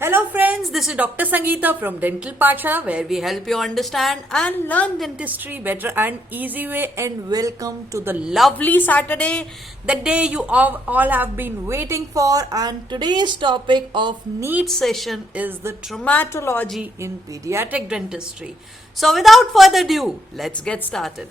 Hello friends, this is Dr. Sangeeta from Dental Pacha where we help you understand and learn dentistry better and easy way, and welcome to the lovely Saturday, the day you all have been waiting for. And today's topic of NEET session is the traumatology in pediatric dentistry. So without further ado, let's get started.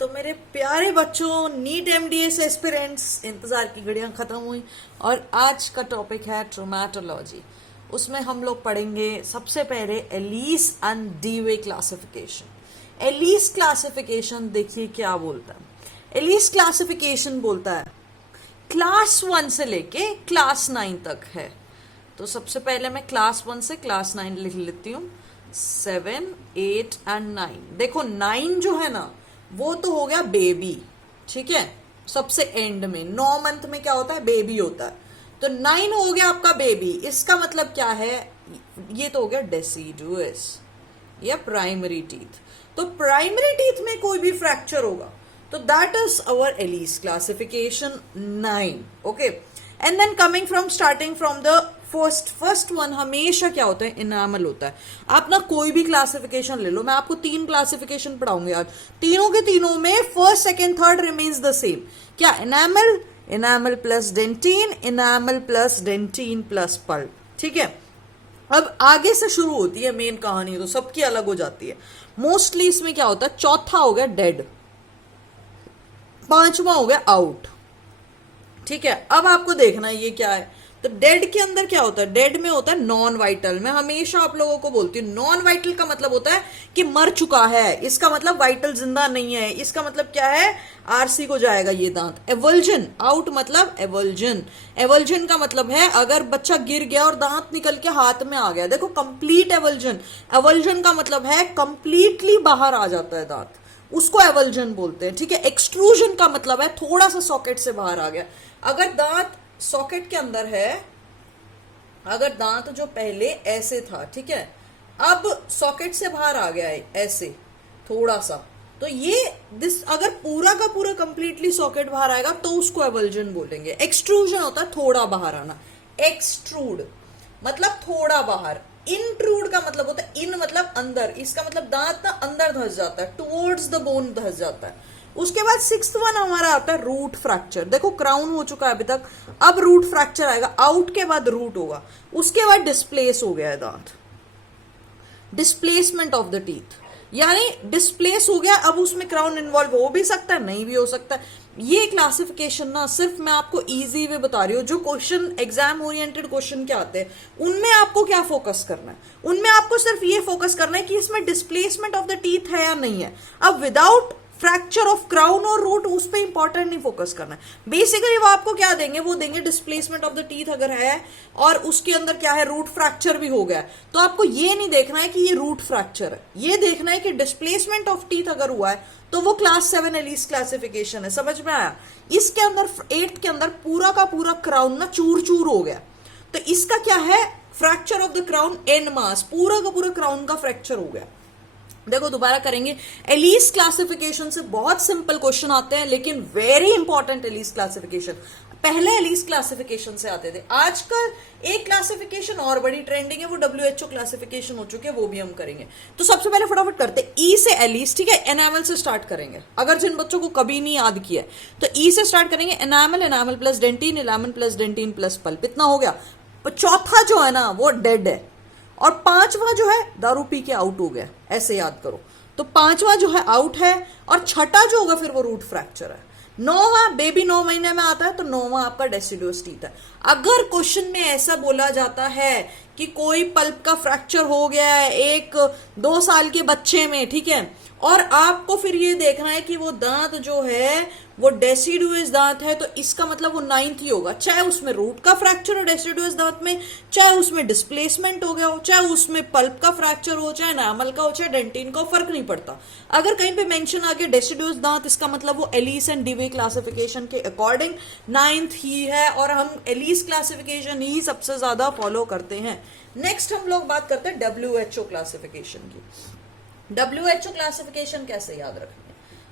तो मेरे प्यारे बच्चों, NEET MDS aspirants, इंतजार की घड़ियां खत्म हुई और आज का टॉपिक है ट्रोमेटोलॉजी। उसमें हम लोग पढ़ेंगे सबसे पहले Ellis and Davey classification. Ellis classification देखिए क्या बोलता है। एलिस क्लासिफिकेशन बोलता है क्लास 1 से लेके क्लास 9 तक है। तो सबसे पहले मैं क्लास 1 से क्लास 9 लिख लेती हूँ। 7, 8 एंड 9। देखो 9 जो है ना वो तो हो गया बेबी, ठीक है। सबसे एंड में 9 मंथ में क्या होता है, बेबी होता है। तो 9 हो गया आपका बेबी। इसका मतलब क्या है, ये तो हो गया डेसिडुअस या प्राइमरी टीथ। तो प्राइमरी टीथ में कोई भी फ्रैक्चर होगा तो that is our Ellis classification 9। Okay, and then coming from starting from the first one हमेशा क्या होता है, इनामल होता है। आप ना कोई भी क्लासिफिकेशन ले लो, मैं आपको 3 क्लासिफिकेशन पढ़ाऊंगी आज। तीनों के तीनों में first second third remains the same. क्या, enamel, enamel plus dentin, enamel plus dentin plus pulp, ठीक है। अब आगे से शुरू होती है मेन कहानी, तो सबकी अलग हो जाती है। मोस्टली इसमें क्या होता है, चौथा हो गया डेड, 5वां हो गया आउट, ठीक है। अब आपको देखना है ये क्या है। तो डेड के अंदर क्या होता है, डेड में होता है नॉन वाइटल। मैं हमेशा आप लोगों को बोलती हूँ नॉन वाइटल का मतलब होता है कि मर चुका है, इसका मतलब वाइटल जिंदा नहीं है। इसका मतलब क्या है, आरसी को जाएगा ये दांत। एवल्जन, आउट मतलब एवल्जन। एवल्जन का मतलब है अगर बच्चा गिर गया और दांत निकल के हाथ में आ गया। देखो कंप्लीट एवल्जन, एवल्जन का मतलब है कंप्लीटली बाहर आ जाता है दांत, उसको एवल्जन बोलते हैं, ठीक है। एक्सट्रूजन का मतलब है थोड़ा सा सॉकेट से बाहर आ गया। अगर दांत सॉकेट के अंदर है, अगर दांत जो पहले ऐसे था, ठीक है, अब सॉकेट से बाहर आ गया है ऐसे थोड़ा सा, तो ये अगर पूरा का पूरा कंप्लीटली सॉकेट बाहर आएगा तो उसको एवल्जन बोलेंगे। एक्सट्रूजन होता है थोड़ा बाहर आना। एक्सट्रूड मतलब थोड़ा बाहर। इंट्रूड का मतलब होता है, इन मतलब अंदर, इसका मतलब दांत ना अंदर धंस जाता है, टुवर्ड्स द बोन धंस जाता है। उसके बाद 6th वन हमारा आता है रूट फ्रैक्चर। देखो क्राउन हो चुका है अभी तक, अब रूट फ्रैक्चर आएगा। आउट के बाद रूट होगा, उसके बाद डिस्प्लेस हो गया है दांत, डिस्प्लेसमेंट ऑफ द टीथ, यानी डिस्प्लेस हो गया। अब उसमें क्राउन इन्वॉल्व हो भी सकता है, नहीं भी हो सकता है। ये क्लासिफिकेशन ना सिर्फ मैं आपको इजी वे बता रही हूँ। जो क्वेश्चन एग्जाम ओरिएंटेड क्वेश्चन क्या आते हैं उनमें आपको क्या फोकस करना है, उनमें आपको सिर्फ ये फोकस करना है कि इसमें डिस्प्लेसमेंट ऑफ द टीथ है या नहीं है। अब विदाउट फ्रैक्चर ऑफ क्राउन और रूट उस पर इंपॉर्टेंट नहीं फोकस करना है। बेसिकली वो आपको क्या देंगे, वो देंगे डिस्प्लेसमेंट ऑफ द टीथ अगर है और उसके अंदर क्या है, रूट फ्रैक्चर भी हो गया, तो आपको ये नहीं देखना है कि ये रूट फ्रैक्चर है, ये देखना है कि डिस्प्लेसमेंट ऑफ टीथ अगर हुआ है तो वो क्लास 7 एलिस क्लासिफिकेशन है। समझ में आया। इसके अंदर 8th के अंदर पूरा का पूरा क्राउन ना चूर चूर हो गया, तो इसका क्या है, fracture of the crown en masse, पूरा का पूरा क्राउन का फ्रैक्चर हो गया। देखो दोबारा करेंगे। एलिस क्लासिफिकेशन से बहुत सिंपल क्वेश्चन आते हैं, लेकिन वेरी इंपॉर्टेंट एलिस क्लासिफिकेशन पहले एलिस क्लासिफिकेशन से आते थे। आजकल एक क्लासिफिकेशन और बड़ी ट्रेंडिंग है, वो WHO क्लासिफिकेशन हो चुकी है, वो भी हम करेंगे। तो सबसे पहले फटाफट करते हैं ई से एलिस, ठीक है। एनामल से स्टार्ट करेंगे, अगर जिन बच्चों को कभी नहीं याद किया तो ई से स्टार्ट करेंगे। Enamel, enamel plus dentin, enamel plus dentin plus pulp, इतना हो गया। चौथा जो है ना वो डेड है, और 5वां जो है दारू पी के आउट हो गया, ऐसे याद करो। तो 5वां जो है आउट है, और छठा जो होगा फिर वो रूट फ्रैक्चर है। 9वां बेबी 9 महीने में आता है, तो 9वां आपका डेसिडुअस टीथ है। अगर क्वेश्चन में ऐसा बोला जाता है कि कोई पल्प का फ्रैक्चर हो गया है 1-2 साल के बच्चे में, ठीक है, और आपको फिर ये देखना है कि वो दांत जो है वो डेसिडुअस दांत है तो इसका मतलब वो 9th ही होगा, चाहे उसमें रूट का फ्रैक्चर हो डेसिडुअस दांत में, चाहे उसमें डिस्प्लेसमेंट हो गया हो, चाहे उसमें पल्प का फ्रैक्चर हो, चाहे एनामल का हो, चाहे डेंटिन का हो, फर्क नहीं पड़ता। अगर कहीं पे मेंशन आ गया डेसिडुअस दांत, इसका मतलब वो एलिस एंड डिवे क्लासिफिकेशन के अकॉर्डिंग 9th ही है, और हम एलिस क्लासिफिकेशन ही सबसे ज्यादा फॉलो करते हैं। नेक्स्ट हम लोग बात करते हैं WHO क्लासिफिकेशन की। WHO क्लासिफिकेशन कैसे याद रखेंगे?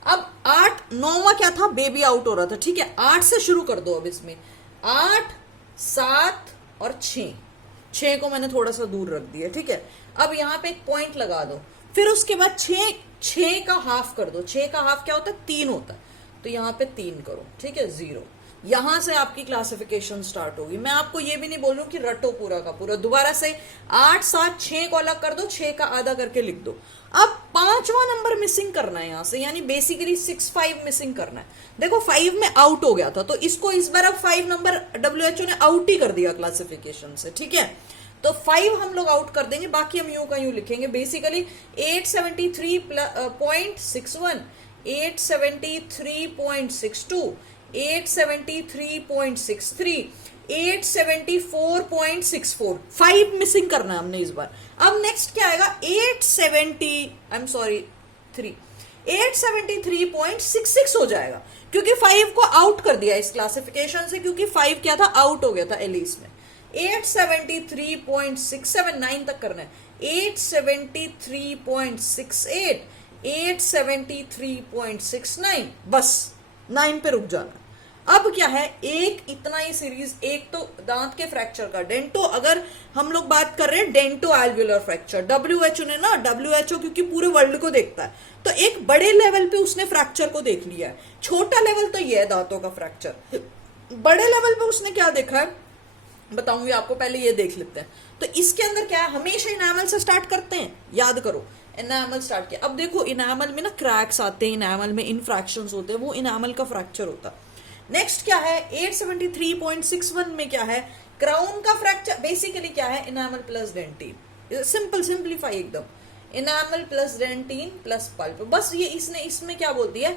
अब 8 9वां क्या था, बेबी आउट हो रहा था, ठीक है, 8 से शुरू कर दो। अब इसमें 8 7 और 6 को मैंने थोड़ा सा दूर रख दिया, ठीक है। अब यहां पे एक पॉइंट लगा दो, फिर उसके बाद 6 का हाफ कर दो। 6 का हाफ क्या होता है, 3 होता है, तो यहां पे 3 करो, ठीक है, 0। यहां से आपकी क्लासिफिकेशन स्टार्ट होगी। मैं आपको ये भी नहीं बोल रही हूं कि रटो पूरा का पूरा, दोबारा से 8 7 6 को अलग कर दो, 6 का आधा करके लिख दो। अब 5वां नंबर मिसिंग करना है यहां से, यानी बेसिकली 6 5 मिसिंग करना है। देखो 5 में आउट हो गया था, तो इसको इस बार अब 5 नंबर WHO ने आउट ही कर दिया क्लासिफिकेशन से, ठीक है। तो 5 हम लोग आउट कर देंगे, बाकी हम यूं का यूं लिखेंगे। बेसिकली 873.61, 873.62, 873.63, 874.64, 5 मिसिंग करना है हमने इस बार। अब नेक्स्ट क्या आएगा, 873.66 हो जाएगा, क्योंकि 5 को आउट कर दिया इस क्लासिफिकेशन से, क्योंकि 5 क्या था, आउट हो गया था एलिस में। 873.679 तक करना है, 873.68, 873.69, बस 9 पे रुक जाना। अब क्या है, एक इतना ही सीरीज, एक तो दांत के फ्रैक्चर का डेंटो, अगर हम लोग बात कर रहे हैं डेंटो एल्वियोलर फ्रैक्चर, WHO ने ना, WHO क्योंकि पूरे वर्ल्ड को देखता है, तो एक बड़े लेवल पे उसने फ्रैक्चर को देख लिया है। छोटा लेवल तो ये है दांतों का फ्रैक्चर, बड़े लेवल पे उसने क्या देखा है बताऊंगी आपको, पहले ये देख लेते हैं। तो इसके अंदर क्या है, हमेशा इनामल से स्टार्ट करते हैं, याद करो, इनामल स्टार्ट किया। अब देखो इनामल में ना क्रैक्स आते हैं, इनामल में इनफ्रैक्शंस होते हैं, वो इनामल का फ्रैक्चर होता है। नेक्स्ट क्या है, 873.61 में क्या है, क्राउन का फ्रैक्चर। बेसिकली क्या है, enamel plus dentin, simple simplify एकदम, enamel plus dentin plus pulp, बस ये इसमें क्या बोल दिया,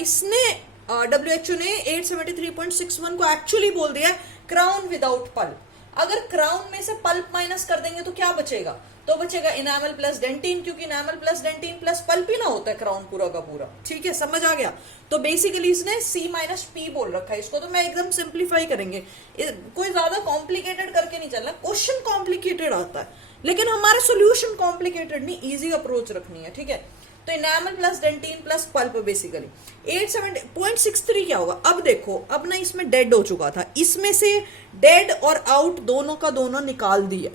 इसने WHO ने 873.61 को एक्चुअली बोल दिया क्राउन विदाउट पल्प। अगर क्राउन में से पल्प माइनस कर देंगे तो क्या बचेगा, तो बचेगा इनामल प्लस डेंटिन, क्योंकि enamel plus dentin plus pulp ही ना होता है क्राउन पूरा का पूरा, ठीक है, समझ आ गया। तो बेसिकली इसने C माइनस P बोल रखा है इसको, तो मैं एकदम सिंप्लीफाई करेंगे, कोई ज्यादा कॉम्प्लिकेटेड करके नहीं चलना। क्वेश्चन कॉम्प्लिकेटेड आता है, लेकिन हमारा सोल्यूशन कॉम्प्लिकेटेड नहीं, इजी अप्रोच रखनी है, ठीक है। तो enamel plus dentin plus pulp basically 870.63 क्या होगा। अब देखो, अब ना इसमें डेड हो चुका था, इसमें से डेड और आउट दोनों का दोनों निकाल दिया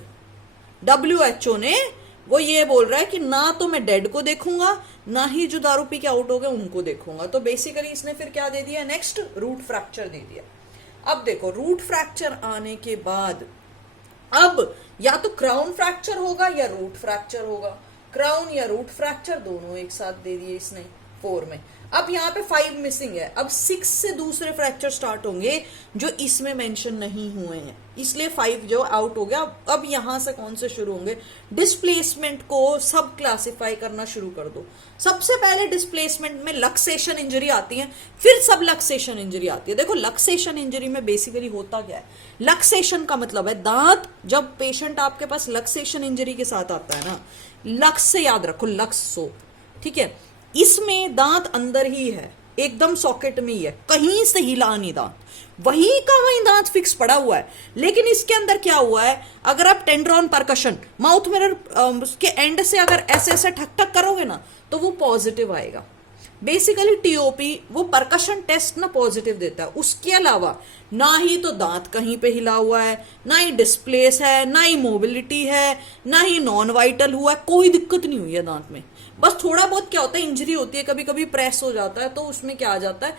WHO ने। वो ये बोल रहा है कि ना तो मैं डेड को देखूंगा, ना ही जो दारू पी के आउट हो गए उनको देखूंगा। तो बेसिकली इसने फिर क्या दे दिया, नेक्स्ट रूट फ्रैक्चर दे दिया। अब देखो रूट फ्रैक्चर आने के बाद अब या तो क्राउन फ्रैक्चर होगा या रूट फ्रैक्चर होगा, क्राउन या रूट फ्रैक्चर दोनों एक साथ दे दिए इसने 4 में। अब यहाँ पे 5 मिसिंग है, अब 6 से दूसरे फ्रैक्चर स्टार्ट होंगे जो इसमें मेंशन नहीं हुए हैं, इसलिए 5 जो आउट हो गया। अब यहां से कौन से शुरू होंगे, डिस्प्लेसमेंट को सब क्लासिफाई करना शुरू कर दो। सबसे पहले डिस्प्लेसमेंट में लक्सेशन इंजरी आती है, फिर सब लक्सेशन इंजरी आती है। देखो लक्सेशन इंजरी में बेसिकली होता क्या है, लक्सेशन का मतलब है दांत, जब पेशेंट आपके पास लक्सेशन इंजरी के साथ आता है ना, लक्स से याद रखो, लक्स सोप, ठीक है, इसमें दांत अंदर ही है, एकदम सॉकेट में ही है, कहीं से हिला नहीं दांत, वहीं का वहीं दांत फिक्स पड़ा हुआ है। लेकिन इसके अंदर क्या हुआ है, अगर आप टेंड्रॉन परकशन माउथ मिरर के एंड से अगर ऐसे ऐसे ठक ठक करोगे ना, तो वो पॉजिटिव आएगा। बेसिकली टीओपी वो परकशन टेस्ट ना पॉजिटिव देता है। उसके अलावा ना ही तो दांत कहीं पे हिला हुआ है, ना ही डिस्प्लेस है, ना ही मोबिलिटी है, ना ही नॉन वाइटल हुआ है, कोई दिक्कत नहीं हुई है दांत में। बस थोड़ा बहुत क्या होता है, इंजरी होती है, कभी कभी प्रेस हो जाता है, तो उसमें क्या आ जाता है,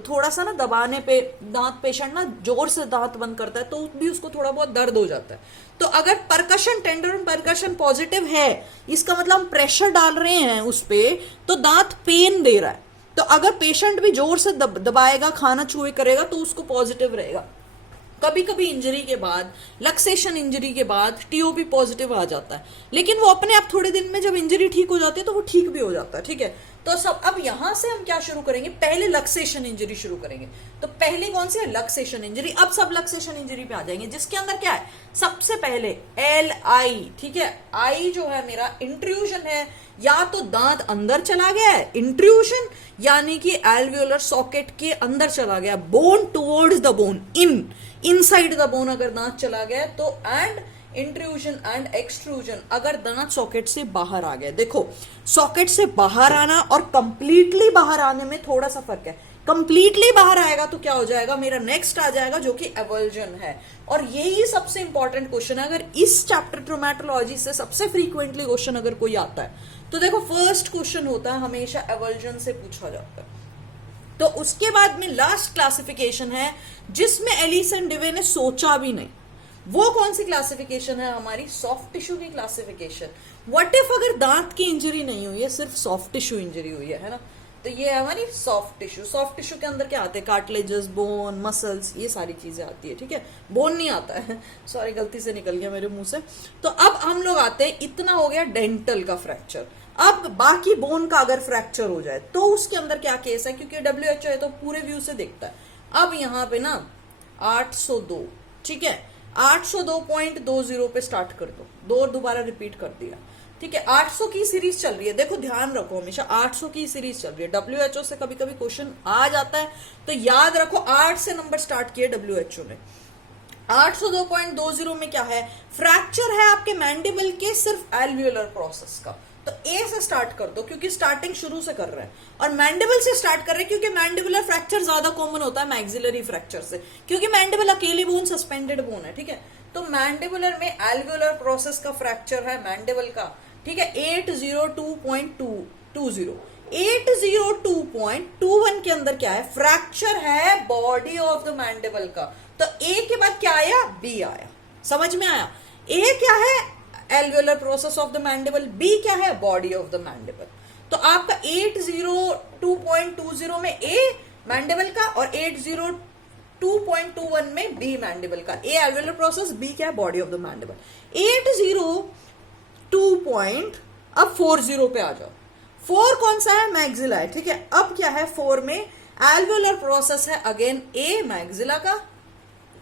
थोड़ा सा ना दबाने पे दांत, पेशेंट ना जोर से दांत बंद करता है तो भी उसको थोड़ा बहुत दर्द हो जाता है। तो अगर परकशन टेंडरन परकशन पॉजिटिव है, इसका मतलब हम प्रेशर डाल रहे हैं उस पे, तो दांत पेन दे रहा है। तो अगर पेशेंट भी जोर से दबाएगा, खाना चूहे करेगा, तो उसको पॉजिटिव रहेगा। कभी कभी इंजरी के बाद, लक्सेशन इंजरी के बाद टीओपी पॉजिटिव आ जाता है, लेकिन वो अपने आप थोड़े दिन में जब इंजरी ठीक हो जाती है तो वो ठीक भी हो जाता है, ठीक है। तो सब अब यहां से हम क्या शुरू करेंगे, पहले लक्सेशन इंजरी शुरू करेंगे। तो पहले कौन सी है, लक्सेशन इंजरी। अब सब लक्सेशन इंजरी पे आ जाएंगे, जिसके अंदर क्या है, सबसे पहले एल आई, ठीक है, आई जो है मेरा इंट्रूजन है, या तो दांत अंदर चला गया है इंट्रूजन, यानी कि एल्वियोलर सॉकेट के अंदर चला गया, bone towards the bone, inside the bone अगर दांत चला गया तो, एंड इंट्रूजन एंड एक्सट्रूजन अगर दांत सॉकेट से बाहर आ गया। देखो सॉकेट से बाहर आना और कंप्लीटली बाहर आने में थोड़ा सा फर्क है। कंप्लीटली बाहर आएगा तो क्या हो जाएगा, मेरा नेक्स्ट आ जाएगा जो कि एवल्जन है, और यही सबसे इंपॉर्टेंट क्वेश्चन है। अगर इस चैप्टर ट्रोमेटोलॉजी से सबसे फ्रीक्वेंटली क्वेश्चन अगर कोई आता है तो देखो फर्स्ट क्वेश्चन होता है हमेशा एवल्जन से पूछा जाता है। तो उसके बाद में लास्ट क्लासिफिकेशन है जिसमें एलिसन डिवे ने सोचा भी नहीं, वो कौन सी क्लासिफिकेशन है, हमारी सॉफ्ट टिश्यू की क्लासिफिकेशन। व्हाट इफ अगर दांत की इंजरी नहीं हुई है, सिर्फ सॉफ्ट टिश्यू इंजरी हुई है ना, तो ये है हमारी सॉफ्ट टिश्यू। सॉफ्ट टिश्यू के अंदर क्या आते हैं, कार्टिलेजेस, बोन, मसल्स, ये सारी चीजें आती है, ठीक है, बोन नहीं आता है सॉरी गलती से निकल गया मेरे मुंह से। तो अब हम लोग आते हैं, इतना हो गया डेंटल का फ्रैक्चर। अब बाकी बोन का अगर फ्रैक्चर हो जाए तो उसके अंदर क्या केस है, क्योंकि WHO है तो पूरे व्यू से देखता है। अब यहाँ पे ना 802, ठीक है, 802.20 पे स्टार्ट कर दो, दोबारा रिपीट कर दिया, ठीक है। 800 की सीरीज चल रही है, देखो ध्यान रखो हमेशा 800 की सीरीज चल रही है। WHO से कभी कभी क्वेश्चन आ जाता है तो याद रखो 8 से नंबर स्टार्ट किए WHO ने। 802.20 में क्या है, फ्रैक्चर है आपके मैंडिबल के सिर्फ एल्वियोलर प्रोसेस का। तो ए से स्टार्ट कर दो क्योंकि स्टार्टिंग शुरू से कर रहे हैं, और मैंडिबल से स्टार्ट कर रहे हैं क्योंकि मैंडिबुलर फ्रैक्चर ज्यादा कॉमन होता है मैक्सिलरी फ्रैक्चर से, क्योंकि मैंडिबल अकेली बोन सस्पेंडेड बोन है, ठीक है। तो मैंडिबुलर में एल्वियोलर प्रोसेस का फ्रैक्चर है मैंडिबल का, ठीक है, 802.20। 802.21 के अंदर क्या है, फ्रैक्चर है बॉडी ऑफ द मैंडिबल का। तो ए के बाद क्या आया, बी आया, समझ में आया। ए क्या है, alveolar process of the mandible, B क्या है, बॉडी ऑफ द मैंडिबल। तो आपका 802.20 में ए मैंडिबल का और 802.21 में बी मैंडिबल का। ए एल्वियोलर प्रोसेस, बी क्या है, बॉडी ऑफ द मैंडिबल। 802. अब 40 पे आ जाओ। 4 कौन सा है, मैक्सिला है, ठीक है। अब क्या है 4 में, एल्वियोलर प्रोसेस है अगेन ए मैक्सिला का,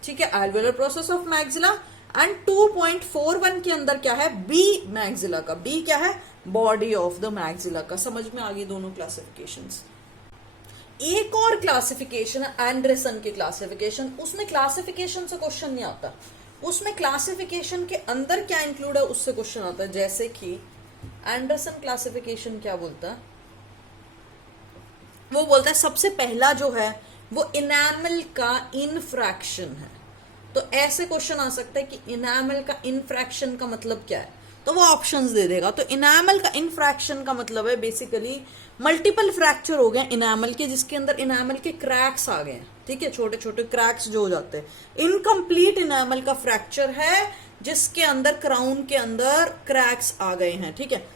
ठीक है, alveolar process of maxilla, and 2.41 के अंदर क्या है, बी मैक्सिला का। बी क्या है, बॉडी ऑफ द मैक्सिला का। समझ में आ गई दोनों क्लासिफिकेशंस। एक और क्लासिफिकेशन है एंडरसन की क्लासिफिकेशन। उसमें क्लासिफिकेशन से क्वेश्चन नहीं आता, उसमें क्लासिफिकेशन के अंदर क्या इंक्लूड है उससे क्वेश्चन आता है। जैसे कि एंडरसन क्लासिफिकेशन क्या बोलता है, वो बोलता है सबसे पहला जो है वो इनामल का इनफ्रैक्शन है। तो ऐसे क्वेश्चन आ सकता है कि इनामल का इनफ्रैक्शन का मतलब क्या है, तो वो ऑप्शंस दे देगा। तो इनामल का इनफ्रैक्शन का मतलब है बेसिकली मल्टीपल फ्रैक्चर हो गए इनामल के, जिसके अंदर इनामल के क्रैक्स आ गए हैं, ठीक है, छोटे छोटे क्रैक्स जो हो जाते हैं। इनकम्प्लीट इनामल का फ्रैक्चर है जिसके अंदर क्राउन के अंदर क्रैक्स आ गए हैं, ठीक है।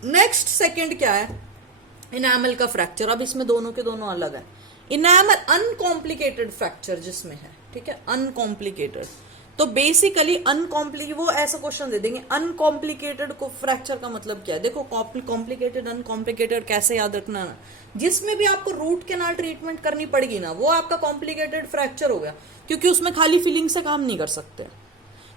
नेक्स्ट सेकंड क्या है, इनामल का फ्रैक्चर। अब इसमें दोनों के दोनों अलग है। इनामल अनकॉम्प्लिकेटेड फ्रैक्चर जिसमें है, ठीक है, अनकॉम्प्लिकेटेड। तो बेसिकली अनकॉम्प्लिकेटेड, वो ऐसा क्वेश्चन दे देंगे अनकॉम्प्लिकेटेड को फ्रैक्चर का मतलब क्या है। देखो कॉम्प्लिकेटेड अनकॉम्प्लिकेटेड कैसे याद रखना ना, जिसमें भी आपको रूट कैनाल ट्रीटमेंट करनी पड़ेगी ना, वो आपका कॉम्प्लिकेटेड फ्रैक्चर हो गया, क्योंकि उसमें खाली फीलिंग से काम नहीं कर सकते।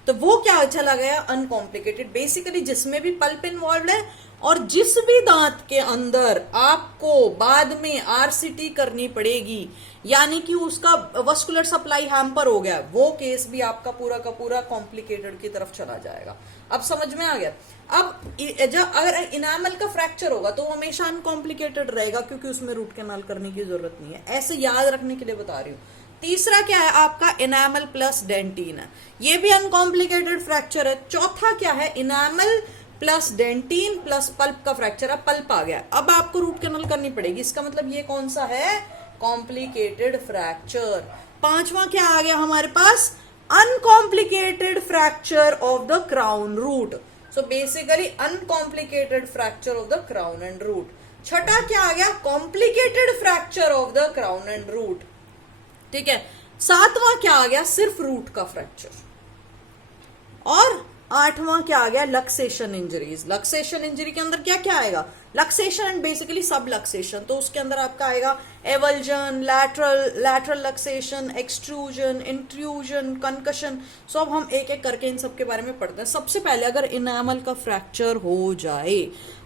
तो वो क्या चला गया, अनकॉम्प्लिकेटेड। बेसिकली जिसमें भी पल्प इन्वॉल्व है और जिस भी दांत के अंदर आपको बाद में आरसीटी करनी पड़ेगी, यानी कि उसका वस्कुलर सप्लाई हैम्पर हो गया, वो केस भी आपका पूरा का पूरा कॉम्प्लिकेटेड की तरफ चला जाएगा। अब समझ में आ गया। अब जब अगर इनामल का फ्रैक्चर होगा तो वो हमेशा अनकॉम्प्लिकेटेड रहेगा, क्योंकि उसमें रूट कैनाल करने की जरूरत नहीं है। ऐसे याद रखने के लिए बता रही हूँ। तीसरा क्या है आपका, इनामल प्लस डेंटिन है, ये भी अनकॉम्प्लिकेटेड फ्रैक्चर है। चौथा क्या है, enamel plus dentin plus pulp का फ्रैक्चर। अब पल्प आ गया, अब आपको रूट कैनाल करनी पड़ेगी, इसका मतलब ये कौन सा है, कॉम्प्लिकेटेड फ्रैक्चर। पांचवा क्या आ गया हमारे पास, uncomplicated fracture of the crown root. So basically uncomplicated fracture of the crown and root. छठा क्या आ गया, complicated fracture of the crown and root, ठीक है। सातवां क्या आ गया, सिर्फ रूट का फ्रैक्चर। और 8वां क्या आ गया, लक्सेशन इंजरीज। लक्सेशन इंजरी के अंदर क्या क्या आएगा, लक्सेशन एंड बेसिकली सब लक्सेशन। तो उसके अंदर आपका आएगा avulsion, lateral luxation, extrusion, intrusion, concussion. So अब हम एक एक करके इन सब के बारे में पढ़ते हैं। सबसे पहले अगर इनामल का फ्रैक्चर हो जाए,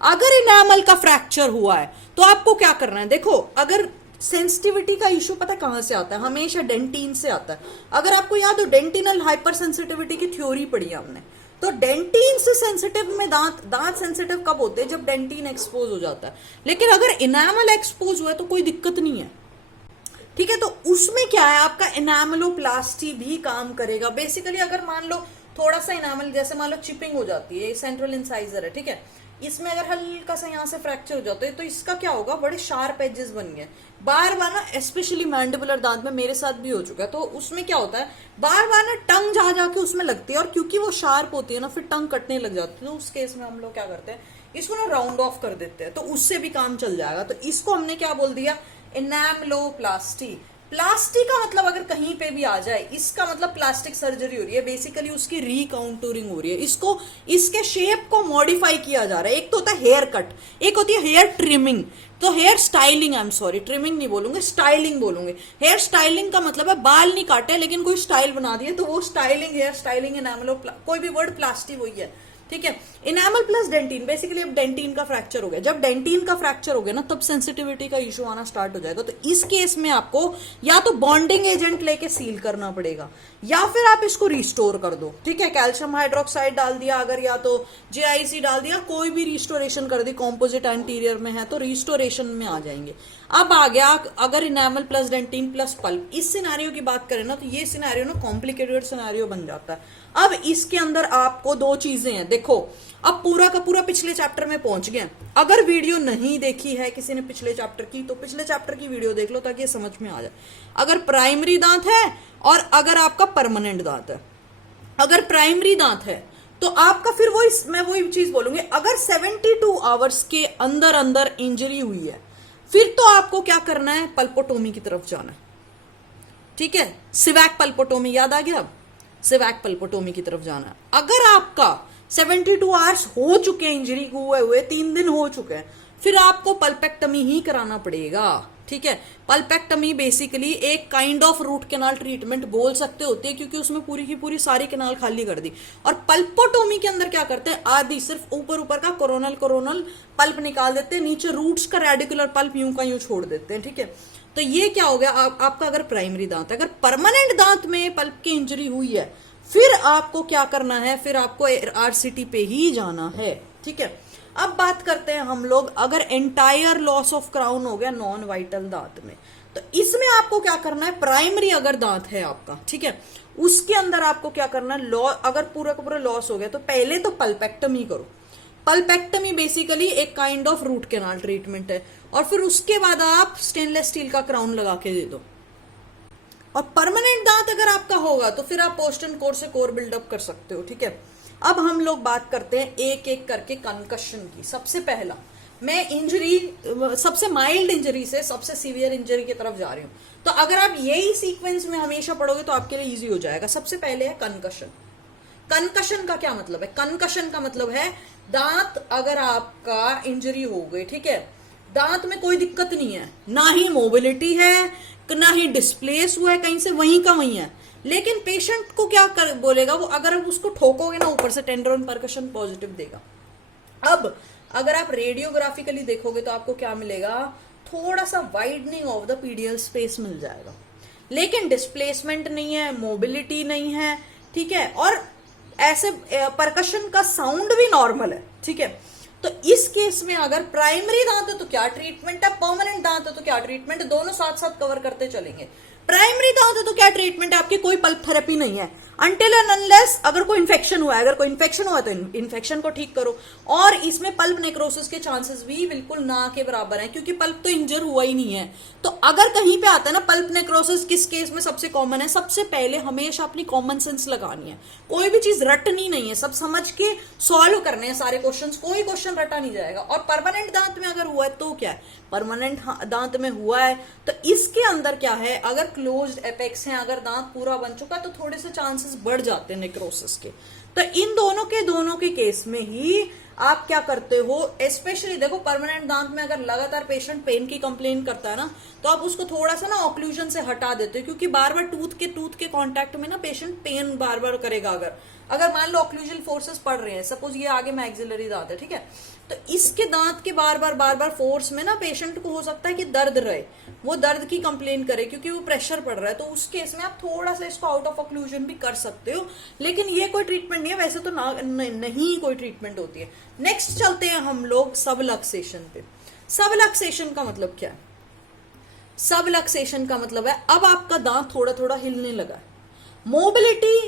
अगर इनामल का फ्रैक्चर हुआ है तो आपको क्या करना है, देखो अगर सेंसिटिविटी का इशू पता है कहां से आता है, हमेशा डेंटिन से आता है। अगर आपको याद हो डेंटिनल हाइपर सेंसिटिविटी की थ्योरी पढ़ी है हमने, तो डेंटिन से सेंसिटिव में दांत सेंसिटिव कब होते हैं, जब डेंटिन एक्सपोज हो जाता है। लेकिन अगर इनामल एक्सपोज हुआ है तो कोई दिक्कत नहीं है, ठीक है। तो उसमें क्या है, आपका इनामलोप्लास्टी भी काम करेगा। बेसिकली अगर मान लो थोड़ा सा इनामल, जैसे मान लो चिपिंग हो जाती है, सेंट्रल इंसाइजर है, ठीक है, इसमें अगर हल्का सा यहाँ से फ्रैक्चर हो जाता है तो इसका क्या होगा, बड़े शार्प एजेस बन गए। बार बार ना, स्पेशली मैंडिबुलर दांत में, मेरे साथ भी हो चुका है, तो उसमें क्या होता है, बार बार ना टंग जा जाके उसमें लगती है, और क्योंकि वो शार्प होती है ना, फिर टंग कटने लग जाती है। तो उस केस में हम लोग क्या करते हैं, इसको ना राउंड ऑफ कर देते हैं, तो उससे भी काम चल जाएगा। तो इसको हमने क्या बोल दिया, इनामलोप्लास्टी। प्लास्टिक का मतलब अगर कहीं पे भी आ जाए, इसका मतलब प्लास्टिक सर्जरी हो रही है, बेसिकली उसकी रिकाउंटूरिंग हो रही है, इसको इसके शेप को मॉडिफाई किया जा रहा है। एक तो होता है हेयर कट, एक होती है हेयर ट्रिमिंग। तो hair styling, I am sorry trimming नहीं बोलूंगे, स्टाइलिंग बोलूंगे। हेयर स्टाइलिंग का मतलब है बाल नहीं काटे लेकिन कोई स्टाइल बना दिए, तो वो स्टाइलिंग, हेयर स्टाइलिंग, इनामलो, कोई भी वर्ड प्लास्टिक वही है, ठीक है। इनामल प्लस डेंटिन, बेसिकली अब डेंटिन का फ्रैक्चर हो गया। जब डेंटिन का फ्रैक्चर हो गया ना, तब सेंसिटिविटी का इशू आना स्टार्ट हो जाएगा। तो इस केस में आपको या तो बॉन्डिंग एजेंट लेके सील करना पड़ेगा, या फिर आप इसको रिस्टोर कर दो, ठीक है। कैल्शियम हाइड्रोक्साइड डाल दिया अगर, या तो JIC डाल दिया, कोई भी रिस्टोरेशन कर दी, कॉम्पोजिट एंटीरियर में है तो रिस्टोरेशन में आ जाएंगे। अब आ गया अगर enamel plus dentin plus pulp, इस सिनेरियो की बात करें ना, तो ये सिनेरियो ना कॉम्प्लिकेटेड सिनेरियो बन जाता है। अब इसके अंदर आपको दो चीजें हैं, देखो अब पूरा का पूरा पिछले चैप्टर में पहुंच गए। अगर वीडियो नहीं देखी है किसी ने पिछले चैप्टर की, तो पिछले चैप्टर की वीडियो देख लो ताकि ये समझ में आ जाए। अगर प्राइमरी दांत है और अगर आपका परमानेंट दांत है, अगर प्राइमरी दांत है तो आपका फिर मैं वही चीज बोलूंगी, अगर 72 आवर्स के अंदर अंदर इंजरी हुई है, फिर तो आपको क्या करना है, पल्पोटोमी की तरफ जाना है, ठीक है। सिवैक पल्पोटोमी याद आ गया, सिवैक पल्पोटोमी की तरफ जाना है। अगर आपका 72 आवर्स हो चुके हैं इंजरी को हुए 3 दिन हो चुके हैं, फिर आपको पल्पेक्टमी ही कराना पड़ेगा, ठीक है। पल्पेक्टमी बेसिकली एक kind of root canal treatment बोल सकते होते हैं, क्योंकि उसमें पूरी की पूरी सारी कैनाल खाली कर दी। और पल्पोटोमी के अंदर क्या करते हैं, आदि सिर्फ ऊपर का कोरोनल पल्प निकाल देते हैं, नीचे रूट्स का रेडिकुलर पल्प यूं का यूं छोड़ देते हैं, ठीक है। तो ये क्या हो गया, आपका अगर प्राइमरी दांत है। अगर परमानेंट दांत में पल्प की इंजरी हुई है, फिर आपको क्या करना है, फिर आपको RCT पे ही जाना है, ठीक है। अब बात करते हैं हम लोग, अगर एंटायर लॉस ऑफ क्राउन हो गया नॉन वाइटल दांत में, तो इसमें आपको क्या करना है, प्राइमरी अगर दांत है आपका, ठीक है, उसके अंदर आपको क्या करना है, अगर पूरा का पूरा लॉस हो गया तो पहले तो पल्पेक्टमी करो। पल्पेक्टमी बेसिकली एक kind of root canal treatment है, और फिर उसके बाद आप स्टेनलेस स्टील का क्राउन लगा के दे दो। और परमानेंट दांत अगर आपका होगा तो फिर आप पोस्ट एंड कोर से कोर बिल्डअप कर सकते हो, ठीक है। अब हम लोग बात करते हैं एक एक करके कंकशन की। सबसे पहला मैं इंजरी, सबसे माइल्ड इंजरी से सबसे सीवियर इंजरी की तरफ जा रही हूं, तो अगर आप यही सीक्वेंस में हमेशा पढ़ोगे तो आपके लिए इजी हो जाएगा। सबसे पहले है कंकशन। कंकशन का क्या मतलब है, कंकशन का मतलब है दांत अगर आपका इंजरी हो गई, ठीक है, दांत में कोई दिक्कत नहीं है, ना ही मोबिलिटी है, ना ही डिस्प्लेस हुआ है कहीं से, वहीं का वहीं है, लेकिन पेशेंट को क्या बोलेगा वो, अगर आप उसको ठोकोगे ना ऊपर से, टेंडर ऑन परकशन पॉजिटिव देगा। अब अगर आप रेडियोग्राफिकली देखोगे तो आपको क्या मिलेगा, थोड़ा सा widening of the PDL space मिल जाएगा, लेकिन डिस्प्लेसमेंट नहीं है, मोबिलिटी नहीं है, ठीक है, और ऐसे परकशन का साउंड भी नॉर्मल है, ठीक है। तो इस केस में अगर प्राइमरी दांत है तो क्या ट्रीटमेंट है, परमानेंट दांत है तो क्या ट्रीटमेंट है, दोनों साथ साथ कवर करते चलेंगे। प्राइमरी दांत है तो क्या ट्रीटमेंट है, आपकी कोई पल्प थेरेपी नहीं है, अनटिल एंड अनलेस अगर कोई इन्फेक्शन हुआ है, अगर कोई इन्फेक्शन हुआ है तो इन्फेक्शन को ठीक करो। और इसमें पल्प नेक्रोसिस के चांसेस भी बिल्कुल ना के बराबर हैं, क्योंकि पल्प तो इंजर हुआ ही नहीं है। तो अगर कहीं पे आता है ना पल्प नेक्रोसिस, किस केस में सबसे कॉमन है, सबसे पहले हमेशा अपनी कॉमन सेंस लगानी है, कोई भी चीज रटनी नहीं है, सब समझ के सॉल्व करने हैं सारे क्वेश्चंस, कोई क्वेश्चन रटा नहीं जाएगा। और परमानेंट दांत में अगर हुआ है तो क्या है, परमानेंट दांत में हुआ है तो इसके अंदर क्या है, अगर क्लोज्ड एपेक्स हैं, अगर दांत पूरा बन चुका है तो थोड़े से चांसेस बढ़ जाते हैं नेक्रोसिस के। तो इन दोनों के केस में ही आप क्या करते हो, स्पेशली देखो परमानेंट दांत में अगर लगातार पेशेंट पेन की कंप्लेन करता है ना, तो आप उसको थोड़ा सा ना ऑक्लूजन से हटा देते हो, क्योंकि बार बार टूथ के कांटेक्ट में ना पेशेंट पेन बार बार करेगा। अगर मान लो ऑक्लूजल फोर्सेस पड़ रहे हैं, सपोज ये आगे मैक्सिलरी दांत है, ठीक है, तो इसके दांत के बार बार फोर्स में ना पेशेंट को हो सकता है कि दर्द रहे, वो दर्द की कंप्लेन करे क्योंकि वो प्रेशर पड़ रहा है। तो उस केस में आप थोड़ा सा इसको आउट ऑफ ऑक्लूजन भी कर सकते हो, लेकिन ये कोई ट्रीटमेंट नहीं है, वैसे तो नहीं कोई ट्रीटमेंट होती है। नेक्स्ट चलते हैं हम लोग सबलक्सेशन पे। सबलक्सेशन का मतलब क्या है? सबलक्सेशन का मतलब है अब आपका दांत थोड़ा थोड़ा हिलने लगा है, मोबिलिटी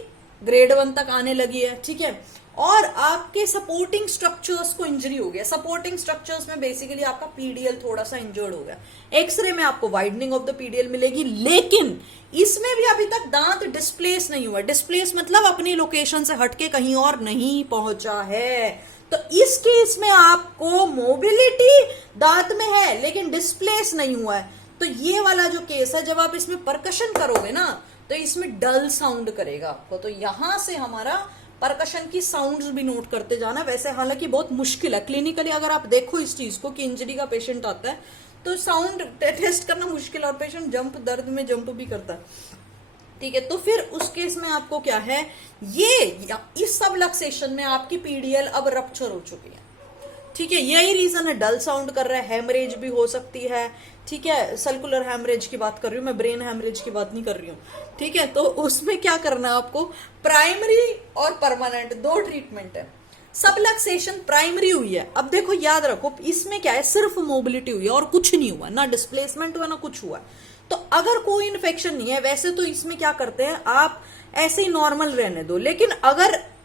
ग्रेड 1 तक आने लगी है, ठीक है, और आपके सपोर्टिंग स्ट्रक्चर्स को इंजरी हो गया। सपोर्टिंग स्ट्रक्चर्स में बेसिकली आपका पीडीएल थोड़ा सा इंजर्ड हो गया। एक्सरे में आपको वाइडनिंग ऑफ द पीडीएल मिलेगी, लेकिन इसमें भी अभी तक दांत डिस्प्लेस नहीं हुआ। डिस्प्लेस मतलब अपनी लोकेशन से हटके कहीं और नहीं पहुंचा है। तो इस केस में आपको मोबिलिटी दांत में है लेकिन डिस्प्लेस नहीं हुआ है। तो ये वाला जो केस है, जब आप इसमें परकशन करोगे ना, तो इसमें डल साउंड करेगा आपको। तो यहां से हमारा परकशन की साउंड्स भी नोट करते जाना। वैसे हालांकि बहुत मुश्किल है क्लिनिकली, अगर आप देखो इस चीज को कि इंजरी का पेशेंट आता है तो साउंड टेस्ट करना मुश्किल, और पेशेंट जंप दर्द में जंप भी करता है, ठीक है। तो फिर उस केस में आपको क्या है, ये इस सबलक्सेशन में आपकी पीडीएल अब रप्चर हो चुकी है, ठीक है। यही रीजन है डल साउंड कर रहा है, हेमरेज भी हो सकती है, ठीक है। सर्कुलर हेमरेज की बात कर रही हूं मैं, ब्रेन हेमरेज की बात नहीं कर रही हूं, ठीक है। तो उसमें क्या करना है आपको, प्राइमरी और परमानेंट दो ट्रीटमेंट है। सबलक्सेशन प्राइमरी हुई है, अब देखो याद रखो इसमें क्या है, सिर्फ मोबिलिटी हुई है और कुछ नहीं हुआ, ना डिस्प्लेसमेंट हुआ ना कुछ हुआ। तो अगर कोई इन्फेक्शन नहीं है, वैसे तो इसमें क्या करते हैं आप ऐसे ही नॉर्मल रहने दो, लेकिन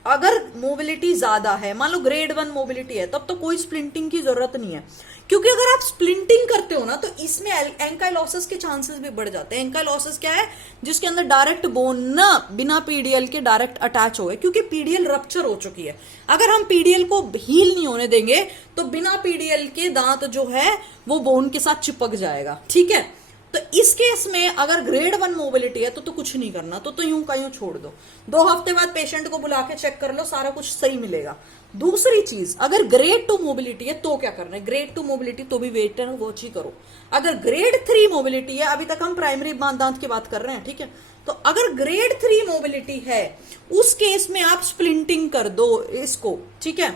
अगर मोबिलिटी ज्यादा है, मान लो ग्रेड 1 मोबिलिटी है, तब तो कोई स्प्लिंटिंग की जरूरत नहीं है, क्योंकि अगर आप स्प्लिंटिंग करते हो ना तो इसमें एंकाइलोसिस के चांसेस भी बढ़ जाते हैं। एंकाइलोसिस क्या है, जिसके अंदर डायरेक्ट बोन ना बिना पीडीएल के डायरेक्ट अटैच हो गए, क्योंकि पीडीएल रप्चर हो चुकी है। अगर हम पीडीएल को हील नहीं होने देंगे तो बिना पीडीएल के दांत जो है वो बोन के साथ चिपक जाएगा, ठीक है। तो इस केस में अगर ग्रेड 1 मोबिलिटी है तो कुछ नहीं करना, तो यूं का यूं छोड़ दो, 2 हफ्ते बाद पेशेंट को बुला के चेक कर लो, सारा कुछ सही मिलेगा। दूसरी चीज, अगर ग्रेड 2 मोबिलिटी है तो क्या करना है, ग्रेड 2 मोबिलिटी तो भी वेट एंड वॉच ही करो। अगर ग्रेड 3 मोबिलिटी है, अभी तक हम प्राइमरी दांत की बात कर रहे हैं, ठीक है, तो अगर ग्रेड 3 मोबिलिटी है उस केस में आप स्प्लिंटिंग कर दो इसको, ठीक है,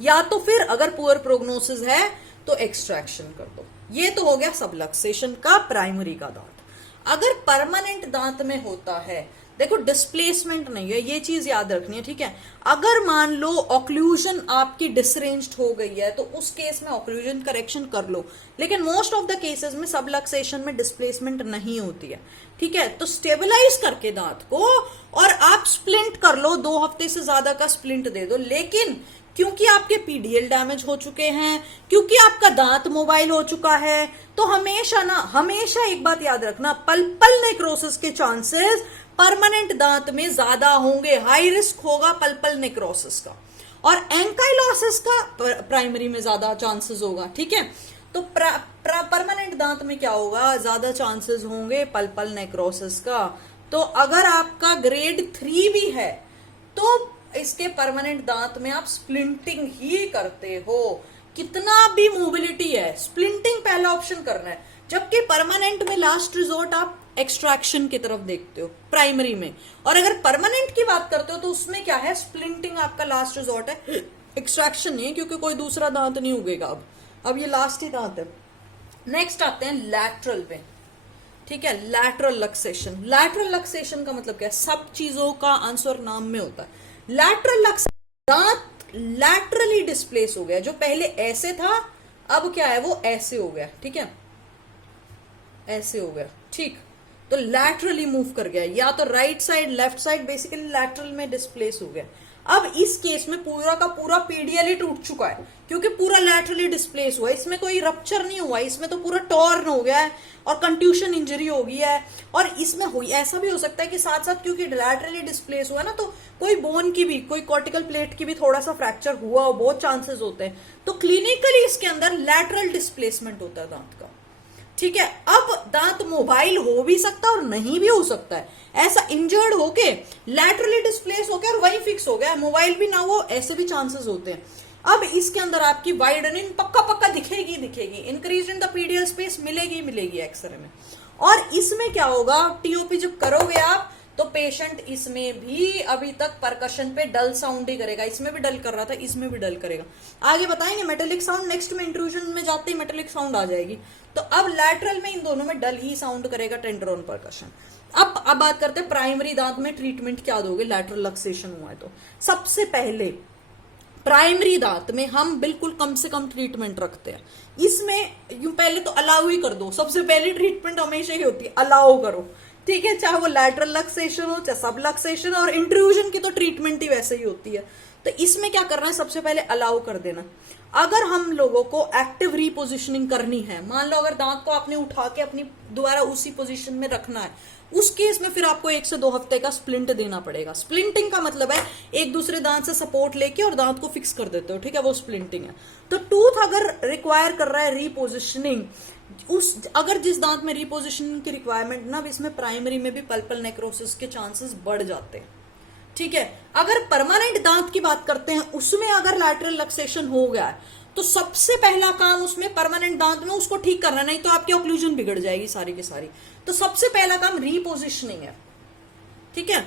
या तो फिर अगर पुअर प्रोग्नोसिस है तो एक्सट्रैक्शन कर दो। ये तो हो गया सबलक्सेशन का प्राइमरी का दांत। अगर परमानेंट दांत में होता है, देखो डिस्प्लेसमेंट नहीं है, ये चीज याद रखनी है, ठीक है। अगर मान लो ऑक्लूजन आपकी डिसरेंज्ड हो गई है तो उस केस में ऑक्लूजन करेक्शन कर लो, लेकिन मोस्ट ऑफ द केसेस में सबलक्सेशन में डिस्प्लेसमेंट नहीं होती है, ठीक है। तो स्टेबलाइज करके दांत को और आप स्प्लिंट कर लो, 2 हफ्ते से ज्यादा का स्प्लिंट दे दो, लेकिन क्योंकि आपके पीडीएल डैमेज हो चुके हैं, क्योंकि आपका दांत मोबाइल हो चुका है, तो हमेशा एक बात याद रखना, पल्पल नेक्रोसिस के चांसेस परमानेंट दांत में ज्यादा होंगे, हाई रिस्क होगा पल्पल नेक्रोसिस का, और एंकाइलोसिस का प्राइमरी में ज्यादा चांसेस होगा, ठीक है। तो परमानेंट दांत में क्या होगा, ज्यादा चांसेस होंगे पल्पल नेक्रोसिस का। तो अगर आपका ग्रेड 3 भी है तो इसके परमानेंट दांत में आप स्प्लिंटिंग ही करते हो, कितना भी मोबिलिटी है, स्प्लिंटिंग पहला ऑप्शन करना है, जबकि परमानेंट में लास्ट रिजोर्ट आप एक्सट्रैक्शन की तरफ देखते हो प्राइमरी में। और अगर परमानेंट की बात करते हो तो उसमें क्या है, स्प्लिंटिंग आपका लास्ट रिजोर्ट है, एक्सट्रैक्शन नहीं है, क्योंकि कोई दूसरा दांत नहीं उगेगा अब ये लास्ट ही दांत है। नेक्स्ट आते हैं लैटरल पे, ठीक है, लैटरल लक्सेशन। लैटरल लक्सेशन का मतलब क्या है, सब चीजों का आंसर नाम में होता है। लैटरल लक्सेशन, दांत लैटरली डिस्प्लेस हो गया, जो पहले ऐसे था अब क्या है, वो ऐसे हो गया, ठीक है, ऐसे हो गया, ठीक। तो लैटरली मूव कर गया, या तो right side left side, basically lateral में डिस्प्लेस हो गया। अब इस केस में पूरा का पूरा पीडीएल ही टूट चुका है, क्योंकि पूरा लैटरली डिस्प्लेस हुआ है, इसमें कोई रप्चर नहीं हुआ, इसमें तो पूरा टॉर्न हो गया है और कंट्यूशन इंजरी हो गई है। और इसमें हुई, ऐसा भी हो सकता है कि साथ साथ क्योंकि लैटरली डिस्प्लेस हुआ है ना, तो कोई बोन की भी, कोई कॉर्टिकल प्लेट की भी थोड़ा सा फ्रैक्चर हुआ हो, बहुत चांसेस होते हैं। तो क्लिनिकली इसके अंदर लैटरल डिस्प्लेसमेंट होता है दांत का। ठीक है। अब दांत मोबाइल हो भी सकता है और नहीं भी हो सकता है, ऐसा इंजर्ड होके लैटरली डिस्प्लेस हो गया और वही फिक्स हो गया, मोबाइल भी ना हो, ऐसे भी चांसेस होते हैं। अब इसके अंदर आपकी वाइडनिंग पक्का पक्का दिखेगी दिखेगी, increase in the PDL space मिलेगी मिलेगी एक्सरे में। और इसमें क्या होगा, टीओपी जब करोगे आप तो पेशेंट इसमें भी अभी तक परकशन पे डल साउंड ही करेगा, इसमें भी डल कर रहा था, इसमें भी डल करेगा। आगे बताएंगे मेटेलिक साउंड, नेक्स्ट में इंट्रूजन में जाते ही मेटेलिक साउंड आ जाएगी। तो अब लैटरल में इन दोनों में डल ही साउंड करेगा टेंडर ऑन परकशन। अब बात करते हैं प्राइमरी दांत में ट्रीटमेंट क्या दोगे लैटरल लक्सेशन हुआ है तो। सबसे पहले प्राइमरी दांत में हम बिल्कुल कम से कम ट्रीटमेंट रखते हैं। इसमें यूं पहले तो अलाउ ही कर दो, सबसे पहली ट्रीटमेंट हमेशा ही होती है अलाउ करो, ठीक है, चाहे वो लैटरल लक्सेशन हो चाहे सब लक्सेशन, और इंट्रूजन की तो ट्रीटमेंट ही वैसे ही होती है। तो इसमें क्या करना है, सबसे पहले अलाउ कर देना। अगर हम लोगों को एक्टिव रीपोजिशनिंग करनी है, मान लो अगर दांत को आपने उठा के अपनी दोबारा उसी पोजीशन में रखना है, उस केस में फिर आपको 1 से 2 हफ्ते का स्प्लिंट देना पड़ेगा। स्प्लिंटिंग का मतलब है एक दूसरे दांत से सपोर्ट लेके और दांत को फिक्स कर देते हो, ठीक है, वो स्प्लिंटिंग है। तो टूथ अगर रिक्वायर कर रहा है रीपोजिशनिंग, अगर जिस दांत में रीपोजिशनिंग की रिक्वायरमेंट ना, इसमें प्राइमरी में भी पल्पल नेक्रोसिस के चांसेस बढ़ जाते हैं, ठीक है। अगर परमानेंट दांत की बात करते हैं, उसमें अगर लैटरल लक्सेशन हो गया है तो सबसे पहला काम उसमें परमानेंट दांत में उसको ठीक करना, नहीं तो आपकी ऑक्लूजन बिगड़ जाएगी सारी की सारी। तो सबसे पहला काम रीपोजिशनिंग है, ठीक है।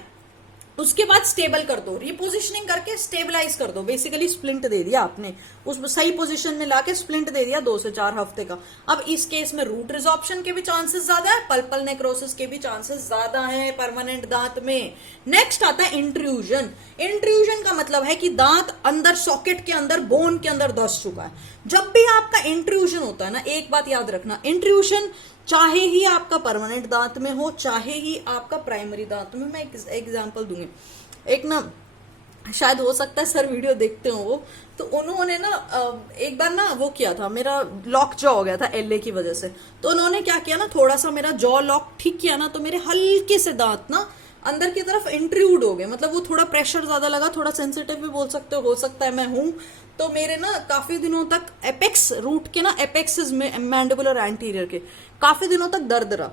उसके बाद स्टेबल कर दो, रिपोजिशनिंग करके स्टेबलाइज कर दो, बेसिकली स्प्लिंट दे दिया आपने, उस सही पोजीशन में लाके स्प्लिंट दे दिया 2 से 4 हफ्ते का। अब इस केस में रूट रिजॉर्प्शन के भी चांसेस ज्यादा है, पल्पल नेक्रोसिस के भी चांसेस ज्यादा हैं परमानेंट दांत में। नेक्स्ट आता है इंट्रूजन। इंट्रूजन का मतलब है कि दांत अंदर सॉकेट के अंदर बोन के अंदर धस चुका है। जब भी आपका इंट्रूजन होता है ना, एक बात याद रखना, इंट्रूजन चाहे ही आपका परमानेंट दांत में हो चाहे ही आपका प्राइमरी दांत में। मैं एक एग्जांपल दूंगी, एक ना शायद हो सकता है सर वीडियो देखते हो वो, तो उन्होंने ना एक बार ना वो किया था, मेरा लॉक जॉ हो गया था एलए की वजह से। तो उन्होंने क्या किया ना, थोड़ा सा मेरा जॉ लॉक ठीक किया ना, तो मेरे हल्के से दांत ना अंदर की तरफ इंट्रूड हो गए, मतलब वो थोड़ा प्रेशर ज्यादा लगा, थोड़ा सेंसिटिव भी बोल सकते हो सकता है मैं हूं। तो मेरे ना काफी दिनों तक एपेक्स रूट के ना, एपेक्सिस में मैंडिबुलर एंटीरियर के काफी दिनों तक दर्द रहा।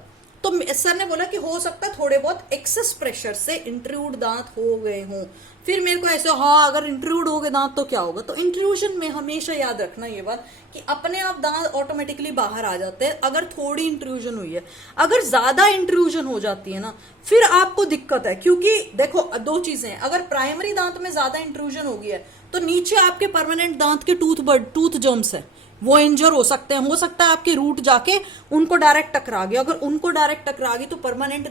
तो सर ने बोला कि हो सकता है थोड़े बहुत एक्सेस प्रेशर से इंट्रूड दांत हो गए हों। फिर मेरे को ऐसे, हाँ अगर इंट्रूड हो गए दांत तो क्या होगा। तो इंट्रूजन में हमेशा याद रखना ये बात कि अपने आप दांत ऑटोमेटिकली बाहर आ जाते हैं अगर थोड़ी इंट्रूजन हुई है। अगर ज्यादा इंट्रूजन हो जाती है ना, फिर आपको दिक्कत है, क्योंकि देखो 2 चीजें हैं। अगर प्राइमरी दांत में ज्यादा इंट्रूजन हो गई है तो नीचे आपके परमानेंट दांत के टूथ जर्म्स है, वो इंजर हो सकते हैं, हो सकता है आपके रूट जाके उनको डायरेक्ट टकरा गया। अगर उनको डायरेक्ट टकरा गई तो परमानेंट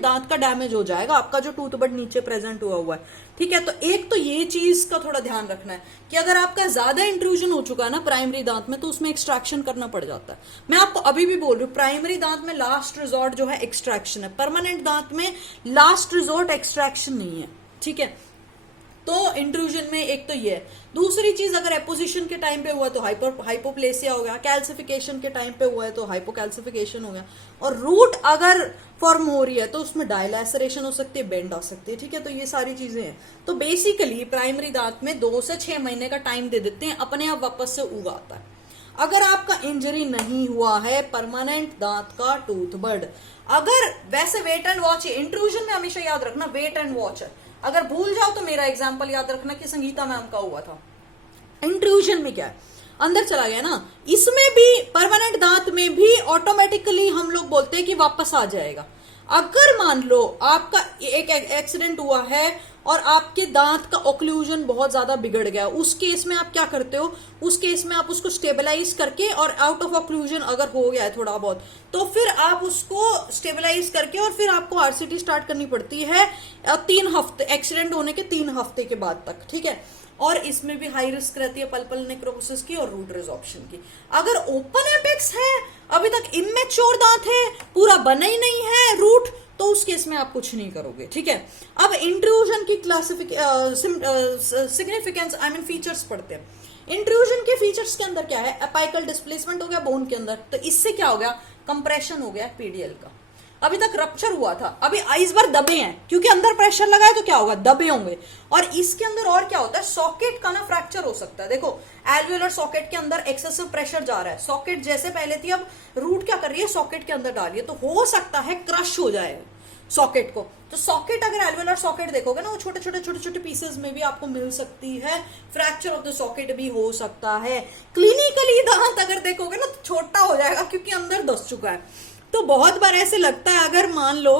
दांत का डैमेज हो जाएगा, आपका जो टूथ बड नीचे प्रेजेंट हुआ है, ठीक है। तो एक तो ये चीज का थोड़ा ध्यान रखना है कि अगर आपका ज्यादा इंट्रूजन हो चुका है ना प्राइमरी दांत में, तो उसमें एक्सट्रैक्शन करना पड़ जाता है। मैं आपको अभी भी बोल रही हूँ, प्राइमरी दांत में लास्ट रिजॉर्ट जो है एक्सट्रैक्शन है, परमानेंट दांत में लास्ट रिजॉर्ट एक्सट्रैक्शन नहीं है, ठीक है। तो इंट्रूजन में एक तो ये है। दूसरी चीज, अगर एपोजिशन के टाइम पे हुआ है तो हाइपोप्लेसिया हो गया, कैल्सिफिकेशन के टाइम पे हुआ है तो हाइपोकैल्सिफिकेशन हो गया, और रूट अगर फॉर्म हो रही है तो उसमें डायलैसरेशन हो सकती है, बेंड आ सकती है, ठीक है। तो ये सारी चीजें हैं। तो बेसिकली प्राइमरी दांत में 2 से 6 महीने का टाइम दे देते हैं, अपने आप वापस से उग आता है। अगर आपका इंजरी नहीं हुआ है परमानेंट दांत का टूथ बड, अगर वैसे वेट एंड वॉच है, इंट्रूजन में हमेशा याद रखना वेट एंड वॉच है। अगर भूल जाओ तो मेरा एग्जांपल याद रखना कि संगीता मैम का हुआ था। इंट्रूजन में क्या है, अंदर चला गया ना, इसमें भी परमानेंट दांत में भी ऑटोमेटिकली हम लोग बोलते हैं कि वापस आ जाएगा। अगर मान लो आपका एक एक्सीडेंट हुआ है और आपके दांत का ऑक्लूजन बहुत ज्यादा बिगड़ गया, उस केस में आप क्या करते हो, उस केस में आप उसको स्टेबलाइज करके, और आउट ऑफ ऑक्लूजन अगर हो गया है थोड़ा बहुत, तो फिर आप उसको स्टेबलाइज करके और फिर आपको आरसीटी स्टार्ट करनी पड़ती है 3 हफ्ते, एक्सीडेंट होने के 3 हफ्ते के बाद तक, ठीक है। और इसमें भी हाई रिस्क रहती है पल्पल नेक्रोसिस की और रूट रिजॉर्प्शन की। अगर ओपन एपेक्स है, अभी तक इमेच्योर दांत है, पूरा बना ही नहीं है रूट, तो उस केस में आप कुछ नहीं करोगे, ठीक है। अब इंट्रूजन की सिग्निफिकेंस फीचर्स पढ़ते हैं। इंट्रूजन के फीचर्स के अंदर क्या है, एपाइकल डिस्प्लेसमेंट हो गया बोन के अंदर, तो इससे क्या हो गया, कंप्रेशन हो गया पीडीएल का। अभी तक रप्चर हुआ था, अभी इस बार दबे हैं क्योंकि अंदर प्रेशर लगा है, तो क्या होगा, दबे होंगे। और इसके अंदर और क्या होता है, सॉकेट का ना फ्रैक्चर हो सकता है। देखो एल्वियोलर सॉकेट के अंदर एक्सेसिव प्रेशर जा रहा है, सॉकेट जैसे पहले थी अब रूट क्या कर रही है, सॉकेट के अंदर डाल रही है, तो हो सकता है क्रश हो जाए सॉकेट को। तो सॉकेट अगर एल्वियोलर सॉकेट देखोगे ना, वो छोटे छोटे पीसेस में भी आपको मिल सकती है, फ्रैक्चर ऑफ द सॉकेट भी हो सकता है। क्लिनिकली दांत अगर देखोगे ना तो छोटा हो जाएगा क्योंकि अंदर धंस चुका है। तो बहुत बार ऐसे लगता है, अगर मान लो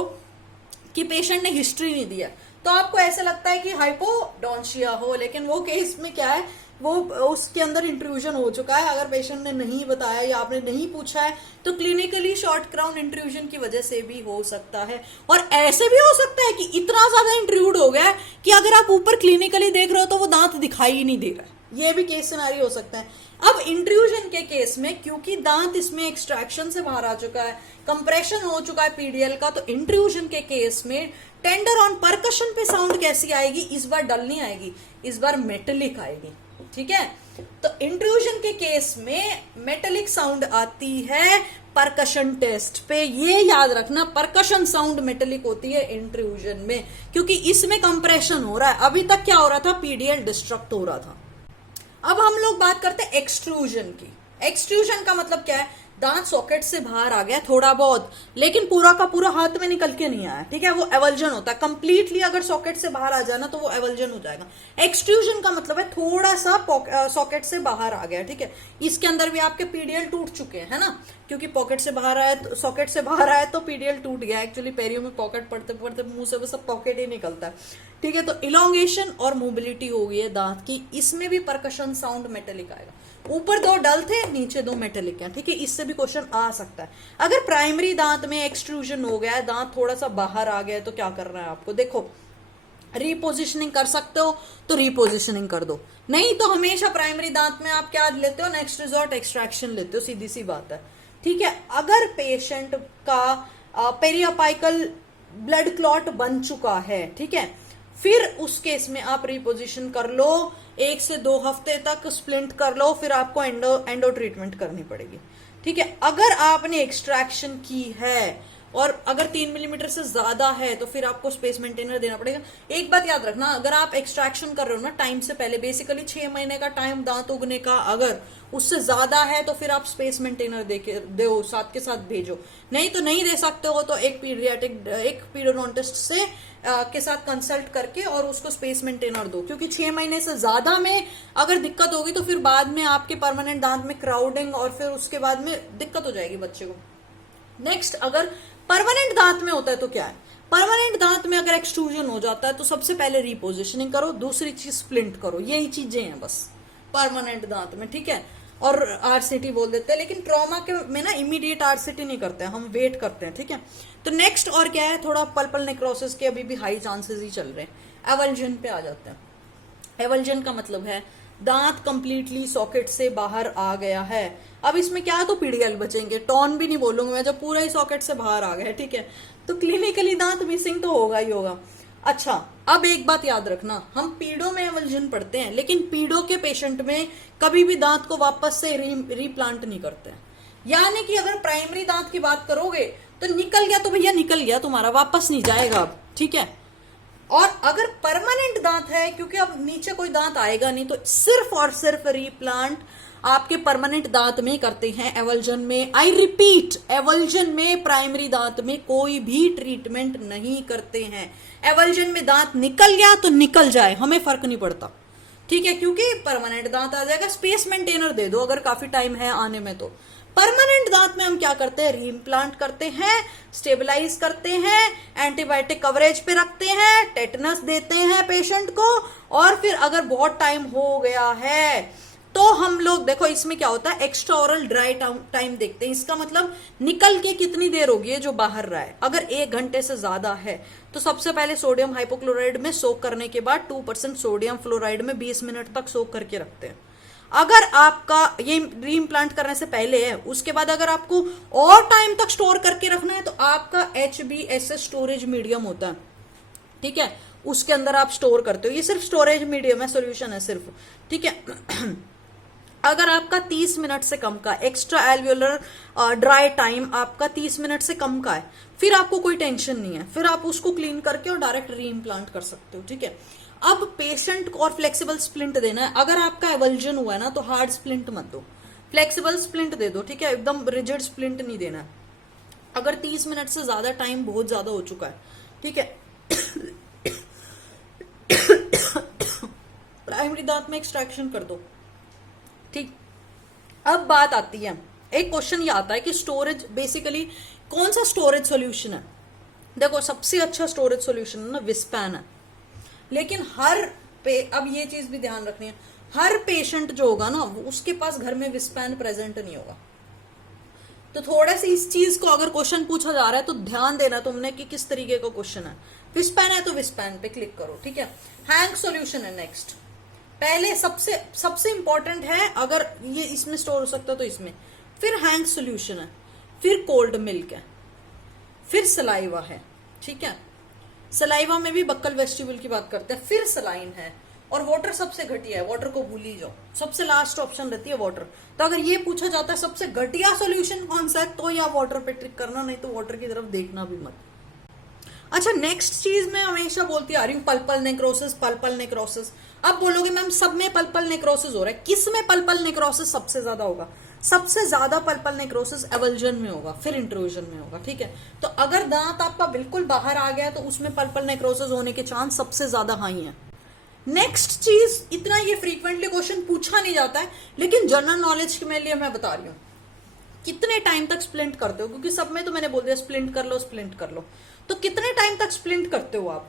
कि पेशेंट ने हिस्ट्री नहीं दिया तो आपको ऐसे लगता है कि हाइपोडोंशिया हो, लेकिन वो केस में क्या है, वो उसके अंदर इंट्रूजन हो चुका है। अगर पेशेंट ने नहीं बताया या आपने नहीं पूछा है तो क्लिनिकली शॉर्ट क्राउन इंट्रूजन की वजह से भी हो सकता है। और ऐसे भी हो सकता है कि इतना ज्यादा इंट्रूड हो गया है कि अगर आप ऊपर क्लिनिकली देख रहे हो तो वो दांत दिखाई ही नहीं दे रहा है, ये भी केस सिनारियो हो सकता है। अब इंट्रूजन के केस में क्योंकि दांत इसमें एक्सट्रैक्शन से बाहर आ चुका है, कंप्रेशन हो चुका है पीडीएल का, तो इंट्रूजन के केस में टेंडर ऑन परकशन पे साउंड कैसी आएगी, इस बार डल नहीं आएगी, इस बार मेटेलिक आएगी। ठीक है, तो इंट्रूजन के केस में मेटेलिक साउंड आती है परकशन टेस्ट पे। ये याद रखना, परकशन साउंड मेटेलिक होती है इंट्रूजन में, क्योंकि इसमें कंप्रेशन हो रहा है। अभी तक क्या हो रहा था, पीडीएल डिस्ट्रक्ट हो रहा था। अब हम लोग बात करते हैं एक्सट्रूजन की। एक्सट्रूजन का मतलब क्या है, दांत सॉकेट से बाहर आ गया थोड़ा बहुत, लेकिन पूरा का पूरा हाथ में निकल के नहीं आया। ठीक है, वो एवल्जन होता है। कंप्लीटली अगर सॉकेट से बाहर आ जाए ना तो वो एवल्जन हो जाएगा। एक्सट्रूजन का मतलब है थोड़ा सा सॉकेट से बाहर आ गया। ठीक है, इसके अंदर भी आपके पीडीएल टूट चुके हैं, है ना, क्योंकि पॉकेट से बाहर आया, तो सॉकेट से बाहर आया तो पीडीएल टूट गया। एक्चुअली पेरियो में पॉकेट पड़ते पड़ते मुंह से वो सब पॉकेट ही निकलता है। ठीक है, तो इलोंगेशन और मोबिलिटी हो गई है दांत की, इसमें भी परकशन साउंड मेटेलिक आएगा। ऊपर दो डल थे, नीचे दो मेटेलिक हैं। ठीक है, इससे भी क्वेश्चन आ सकता है। अगर प्राइमरी दांत में एक्सट्रूजन हो गया है, दांत थोड़ा सा बाहर आ गया है, तो क्या करना है आपको, देखो रीपोजिशनिंग कर सकते हो तो रीपोजिशनिंग कर दो, नहीं तो हमेशा प्राइमरी दांत में आप क्या लेते हो, नेक्स्ट रिजॉर्ट एक्सट्रैक्शन लेते हो, सीधी सी बात है। ठीक है, अगर पेशेंट का पेरियोपाइकल ब्लड क्लॉट बन चुका है, ठीक है, फिर उस केस में आप रिपोजिशन कर लो, 1 से 2 हफ्ते तक स्प्लिंट कर लो, फिर आपको एंडो ट्रीटमेंट करनी पड़ेगी। ठीक है, अगर आपने एक्सट्रैक्शन की है और अगर 3 मिलीमीटर से ज्यादा है तो फिर आपको स्पेस मेंटेनर देना पड़ेगा। एक बात याद रखना, अगर आप एक्सट्रैक्शन कर रहे हो ना टाइम से पहले, बेसिकली 6 महीने का टाइम दांत उगने का, अगर उससे ज्यादा है तो फिर आप स्पेस मेंटेनर दो, साथ के साथ भेजो। नहीं तो नहीं दे सकते हो तो एक पीडियोडोंटिस्ट से के साथ कंसल्ट करके और उसको स्पेस मेंटेनर दो, क्योंकि 6 महीने से ज्यादा में अगर दिक्कत होगी तो फिर बाद में आपके परमानेंट दांत में क्राउडिंग और फिर उसके बाद में दिक्कत हो जाएगी बच्चे को। नेक्स्ट, अगर परमानेंट दांत में होता है तो क्या है, परमानेंट दांत में अगर एक्सट्रूजन हो जाता है तो सबसे पहले रिपोजिशनिंग करो, दूसरी चीज स्प्लिंट करो, यही चीजें हैं बस परमानेंट दांत में। ठीक है, और आरसीटी बोल देते हैं, लेकिन ट्रॉमा के में ना इमीडिएट आरसीटी नहीं करते हैं, हम वेट करते हैं। ठीक है, तो नेक्स्ट और क्या है, थोड़ा पल्पल नेक्रोसिस के अभी भी हाई चांसेस ही चल रहे हैं। एवल्जन पे आ जाते हैं। एवल्जन का मतलब है दांत कंप्लीटली सॉकेट से बाहर आ गया है। अब इसमें क्या है, तो पीडीएल बचेंगे, टॉन भी नहीं बोलूंगा मैं, जब पूरा ही सॉकेट से बाहर आ गया। ठीक है, तो क्लिनिकली दांत मिसिंग तो होगा ही होगा। अच्छा, अब एक बात याद रखना, हम पीडो में एवल्जन पढ़ते हैं, लेकिन पीडो के पेशेंट में कभी भी दांत को वापस से रीप्लांट नहीं करते हैं। यानी कि अगर प्राइमरी दांत की बात करोगे तो निकल गया तो भैया निकल गया, तुम्हारा वापस नहीं जाएगा अब। ठीक है, और अगर परमानेंट दांत है, क्योंकि अब नीचे कोई दांत आएगा नहीं, तो सिर्फ और सिर्फ रीप्लांट आपके परमानेंट दांत में करते हैं, एवल्जन में। आई रिपीट, एवल्जन में प्राइमरी दांत में कोई भी ट्रीटमेंट नहीं करते हैं। एवल्जन में दांत निकल गया तो निकल जाए, हमें फर्क नहीं पड़ता। ठीक है, क्योंकि परमानेंट दांत आ जाएगा, स्पेस मेंटेनर दे दो अगर काफी टाइम है आने में। तो परमानेंट दांत में हम क्या करते हैं, रीइम्प्लांट करते हैं, स्टेबलाइज करते हैं, एंटीबायोटिक कवरेज पे रखते हैं, टेटनस देते हैं पेशेंट को, और फिर अगर बहुत टाइम हो गया है तो हम लोग, देखो इसमें क्या होता है, एक्स्ट्रा ओरल ड्राई टाइम देखते हैं। इसका मतलब निकल के कितनी देर होगी है जो बाहर रहा है। अगर 1 घंटे से ज्यादा है तो सबसे पहले सोडियम हाइपोक्लोराइड में सोक करने के बाद 2% सोडियम फ्लोराइड में 20 मिनट तक सोक करके रखते हैं। अगर आपका ये रीइम्प्लांट करने से पहले है, उसके बाद अगर आपको और टाइम तक स्टोर करके रखना है तो आपका HBSS स्टोरेज मीडियम होता है। ठीक है, उसके अंदर आप स्टोर करते हो, ये सिर्फ स्टोरेज मीडियम है, सोल्यूशन है सिर्फ। ठीक है, अगर आपका 30 मिनट से कम का एक्स्ट्रा एल्वियोलर ड्राई टाइम आपका 30 मिनट से कम का है, फिर आपको कोई टेंशन नहीं है, फिर आप उसको क्लीन करके और डायरेक्ट री इम्प्लांट कर सकते हो, ठीक है। अब पेशेंट को और फ्लेक्सिबल स्प्लिंट देना है। अगर आपका एवल्जन हुआ है ना तो हार्ड स्प्लिंट मत दो, फ्लेक्सिबल स्प्लिंट दे दो, ठीक है। एकदम रिजिड स्प्लिंट नहीं देना है। अगर 30 मिनट से ज्यादा टाइम बहुत ज्यादा हो चुका है, ठीक है, प्राइमरी दांत में एक्सट्रैक्शन कर दो, ठीक। अब बात आती है, एक क्वेश्चन ये आता है कि स्टोरेज, बेसिकली कौन सा स्टोरेज सॉल्यूशन है। देखो सबसे अच्छा स्टोरेज सॉल्यूशन है ना विस्पैन है, लेकिन अब ये चीज भी ध्यान रखनी है, हर पेशेंट जो होगा ना उसके पास घर में विस्पैन प्रेजेंट नहीं होगा। तो थोड़ा सा इस चीज को अगर क्वेश्चन पूछा जा रहा है तो ध्यान देना तुमने कि किस तरीके का क्वेश्चन है। विस्पैन है तो विस्पैन पे क्लिक करो, ठीक है। हैंक सॉल्यूशन है नेक्स्ट, पहले सबसे इंपॉर्टेंट है, अगर ये इसमें स्टोर हो सकता तो इसमें, फिर हैंक सॉल्यूशन है, फिर कोल्ड मिल्क है, फिर सलाइवा है, ठीक है। सलाइवा में भी बक्कल वेस्टिब्यूल की बात करते हैं, फिर सलाइन है, और वाटर सबसे घटिया है, वाटर को भूल ही जाओ, सबसे लास्ट ऑप्शन रहती है वाटर। तो अगर ये पूछा जाता है सबसे घटिया सॉल्यूशन कौन सा है, तो या वाटर पे ट्रिक करना, नहीं तो वाटर की तरफ देखना भी मत। अच्छा नेक्स्ट चीज मैं हमेशा बोलती आ रही हूँ, पल्पल नेक्रोसिस, पल्पल नेक्रोसिस। अब बोलोगे मैम सब में पल्पल नेक्रोसिस हो रहा है, किस में पल्पल नेक्रोसिस सबसे ज्यादा होगा? सबसे ज्यादा पल्पल नेक्रोसिस एवल्जन में होगा, फिर इंट्रूजन में होगा, ठीक है। तो अगर दांत आपका बिल्कुल बाहर आ गया तो उसमें पल्पल नेक्रोसिस होने के चांस सबसे ज्यादा हाई है। नेक्स्ट चीज, इतना ये फ्रीक्वेंटली क्वेश्चन पूछा नहीं जाता है, लेकिन जनरल नॉलेज के लिए मैं बता रही हूँ, कितने टाइम तक स्प्लिंट करते हो, क्योंकि सब में तो मैंने बोल दिया स्प्लिंट कर लो स्प्लिंट कर लो, तो कितने टाइम तक स्प्लिंट करते हो आप?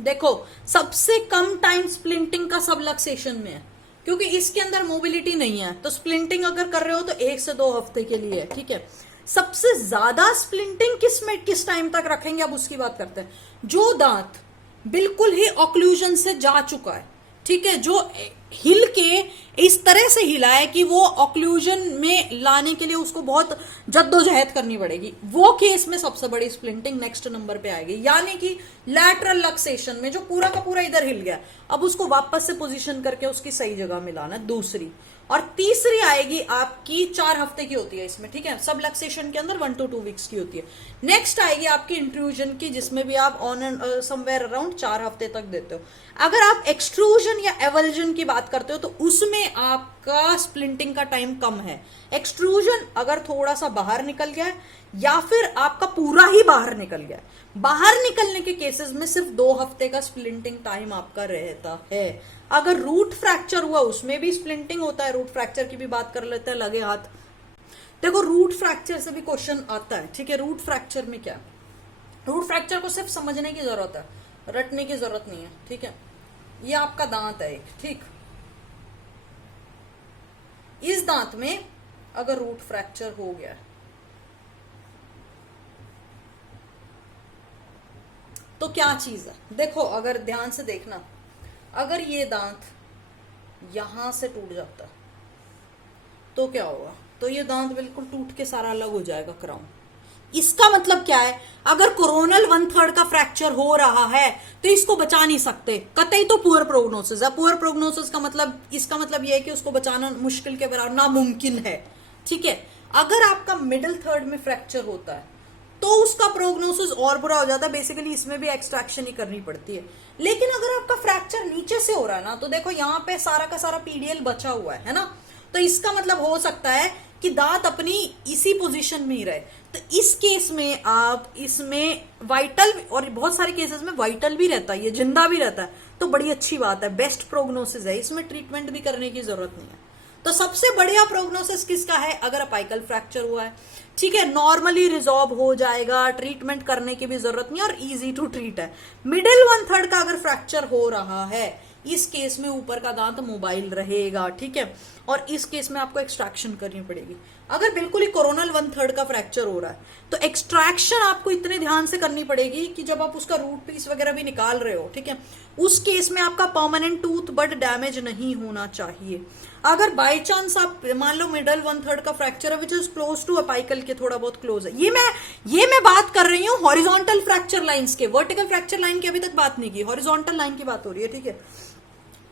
देखो सबसे कम टाइम स्प्लिंटिंग का सबलक्सेशन में है, क्योंकि इसके अंदर मोबिलिटी नहीं है, तो स्प्लिंटिंग अगर कर रहे हो तो 1 से 2 हफ्ते के लिए है, ठीक है। सबसे ज्यादा स्प्लिंटिंग किस टाइम तक रखेंगे, अब उसकी बात करते हैं। जो दांत बिल्कुल ही ऑक्लूजन से जा चुका है, ठीक है, जो हिल के इस तरह से हिला है कि वो ऑक्लूजन में लाने के लिए उसको बहुत जद्दोजहद करनी पड़ेगी, वो केस में सबसे बड़ी स्प्लिंटिंग नेक्स्ट नंबर पे आएगी। यानी कि लैटरल लक्सेशन में जो पूरा का पूरा इधर हिल गया, अब उसको वापस से पोजीशन करके उसकी सही जगह मिलाना है, दूसरी। और तीसरी आएगी आपकी 4 हफ्ते की होती है इसमें, ठीक है, सब लक्सेशन के अंदर 1 to 2 वीक्स की होती है। नेक्स्ट आएगी आपकी इंट्रूजन की, जिसमें भी आप ऑन एंड समवेयर अराउंड 4 हफ्ते तक देते हो। अगर आप एक्सट्रूजन या एवल्जन की बात करते हो तो उसमें आपका स्प्लिंटिंग का टाइम कम है। एक्सट्रूजन अगर थोड़ा सा बाहर निकल गया या फिर आपका पूरा ही बाहर निकल गया, बाहर निकलने के केसेस में सिर्फ 2 हफ्ते का स्प्लिंटिंग टाइम आपका रहता है। अगर रूट फ्रैक्चर हुआ उसमें भी स्प्लिंटिंग होता है, रूट फ्रैक्चर की भी बात कर लेते हैं, लगे हाथ। देखो रूट फ्रैक्चर से भी क्वेश्चन आता है, ठीक है। रूट फ्रैक्चर में क्या, रूट फ्रैक्चर को सिर्फ समझने की जरूरत है, रटने की जरूरत नहीं है, ठीक है। ये आपका दांत है एक, ठीक, इस दांत में अगर रूट फ्रैक्चर हो गया तो क्या चीज है, देखो अगर ध्यान से देखना, अगर ये दांत यहां से टूट जाता तो क्या होगा, तो ये दांत बिल्कुल टूट के सारा अलग हो जाएगा क्राउन। इसका मतलब क्या है, अगर कोरोनल 1/3 का फ्रैक्चर हो रहा है तो इसको बचा नहीं सकते कतई, तो पुअर प्रोग्नोसिस है। पुअर प्रोग्नोसिस का मतलब, इसका मतलब यह है कि उसको बचाना मुश्किल के बराबर, नामुमकिन है, ठीक है। अगर आपका मिडिल थर्ड में फ्रैक्चर होता है तो उसका प्रोग्नोसिस और बुरा हो जाता है, बेसिकली इसमें भी एक्सट्रैक्शन ही करनी पड़ती है। लेकिन अगर आपका फ्रैक्चर नीचे से हो रहा है ना, तो देखो यहाँ पे सारा का सारा पीडीएल बचा हुआ है ना, तो इसका मतलब हो सकता है कि दांत अपनी इसी पोजीशन में ही रहे। तो इस केस में आप इसमें वाइटल, और बहुत सारे केसेस में वाइटल भी रहता है, ये जिंदा भी रहता है, तो बड़ी अच्छी बात है, बेस्ट प्रोग्नोसिस है, इसमें ट्रीटमेंट भी करने की जरूरत नहीं है। तो सबसे बढ़िया प्रोग्नोसिस किसका है, अगर अपाइकल फ्रैक्चर हुआ है, ठीक है, नॉर्मली रिजॉल्व हो जाएगा, ट्रीटमेंट करने की भी जरूरत नहीं और इजी टू ट्रीट है। मिडिल 1/3 का अगर फ्रैक्चर हो रहा है, इस केस में ऊपर का दांत मोबाइल रहेगा, ठीक है, और इस केस में आपको एक्सट्रैक्शन करनी पड़ेगी। अगर बिल्कुल ही कोरोनल 1/3 का फ्रैक्चर हो रहा है तो एक्सट्रैक्शन आपको इतने ध्यान से करनी पड़ेगी कि जब आप उसका रूट पीस वगैरह भी निकाल रहे हो, ठीक है, उस केस में आपका परमानेंट टूथ बट डैमेज नहीं होना चाहिए। अगर बाय चांस आप मान लो मिडल 1/3 का फ्रैक्चर है which is close to apical के, थोड़ा बहुत क्लोज है, ये मैं बात कर रही हूँ हॉरिजॉन्टल फ्रैक्चर लाइंस के, वर्टिकल फ्रैक्चर लाइन की अभी तक बात नहीं की, हॉरिजॉन्टल लाइन की बात हो रही है, ठीक है।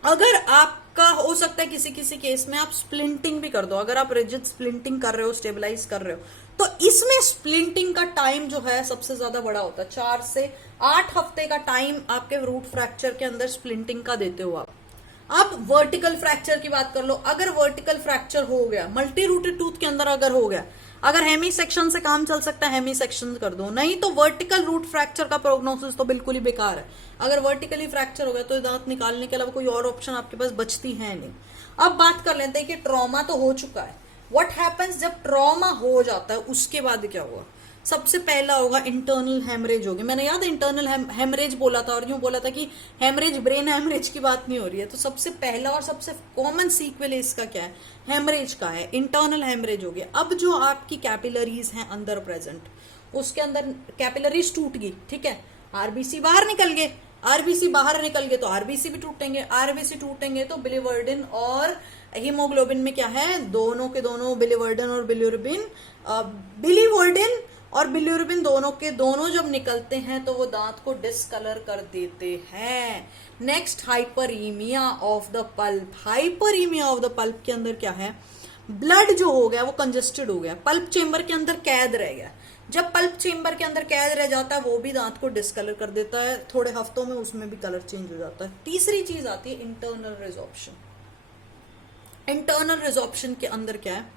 अगर आपका हो सकता है किसी किसी केस में आप स्प्लिंटिंग भी कर दो, अगर आप रिजिड स्प्लिंटिंग कर रहे हो, स्टेबलाइज कर रहे हो, तो इसमें स्प्लिंटिंग का टाइम जो है सबसे ज्यादा बड़ा होता है। 4 से 8 हफ्ते का टाइम आपके रूट फ्रैक्चर के अंदर स्प्लिंटिंग का देते हो आप। अब वर्टिकल फ्रैक्चर की बात कर लो, अगर वर्टिकल फ्रैक्चर हो गया मल्टी रूटेड टूथ के अंदर, अगर हो गया, अगर हेमी सेक्शन से काम चल सकता है हेमी सेक्शन कर दो, नहीं तो वर्टिकल रूट फ्रैक्चर का प्रोग्नोसिस तो बिल्कुल ही बेकार है। अगर वर्टिकली फ्रैक्चर हो गया तो दांत निकालने के अलावा कोई और ऑप्शन आपके पास बचती है नहीं। अब बात कर लेते हैं कि ट्रॉमा तो हो चुका है, व्हाट हैपेंस जब ट्रॉमा हो जाता है, उसके बाद क्या हुआ। सबसे पहला होगा इंटरनल हेमरेज होगी। मैंने याद है इंटरनल हेमरेज बोला था, और यूं बोला था कि हेमरेज ब्रेन हेमरेज की बात नहीं हो रही है। तो सबसे पहला और सबसे कॉमन सीक्वल इसका क्या है, हेमरेज का है, इंटरनल हेमरेज हो गया। अब जो आपकी कैपिलरीज हैं अंदर प्रेजेंट, उसके अंदर कैपिलरीज टूट गई, ठीक है, आरबीसी बाहर निकल गए, आरबीसी बाहर निकल गए तो आरबीसी भी टूटेंगे, आरबीसी टूटेंगे तो बिलीवर्डिन और हीमोग्लोबिन में क्या है, दोनों के दोनों बिलीवर्डिन और बिल्यूरबिन, बिलीवर्डिन और बिल्यूरबिन दोनों के दोनों जब निकलते हैं तो वो दांत को डिसकलर कर देते हैं। Next hyperaemia of the pulp. Hyperaemia of the pulp के अंदर क्या है, ब्लड जो हो गया वो कंजेस्टेड हो गया, पल्प चेंबर के अंदर कैद रह गया। जब पल्प चेंबर के अंदर कैद रह जाता है वो भी दांत को डिसकलर कर देता है, थोड़े हफ्तों में उसमें भी कलर चेंज हो जाता है। तीसरी चीज आती है इंटरनल रिजॉर्प्शन। इंटरनल रिजॉर्प्शन के अंदर क्या है,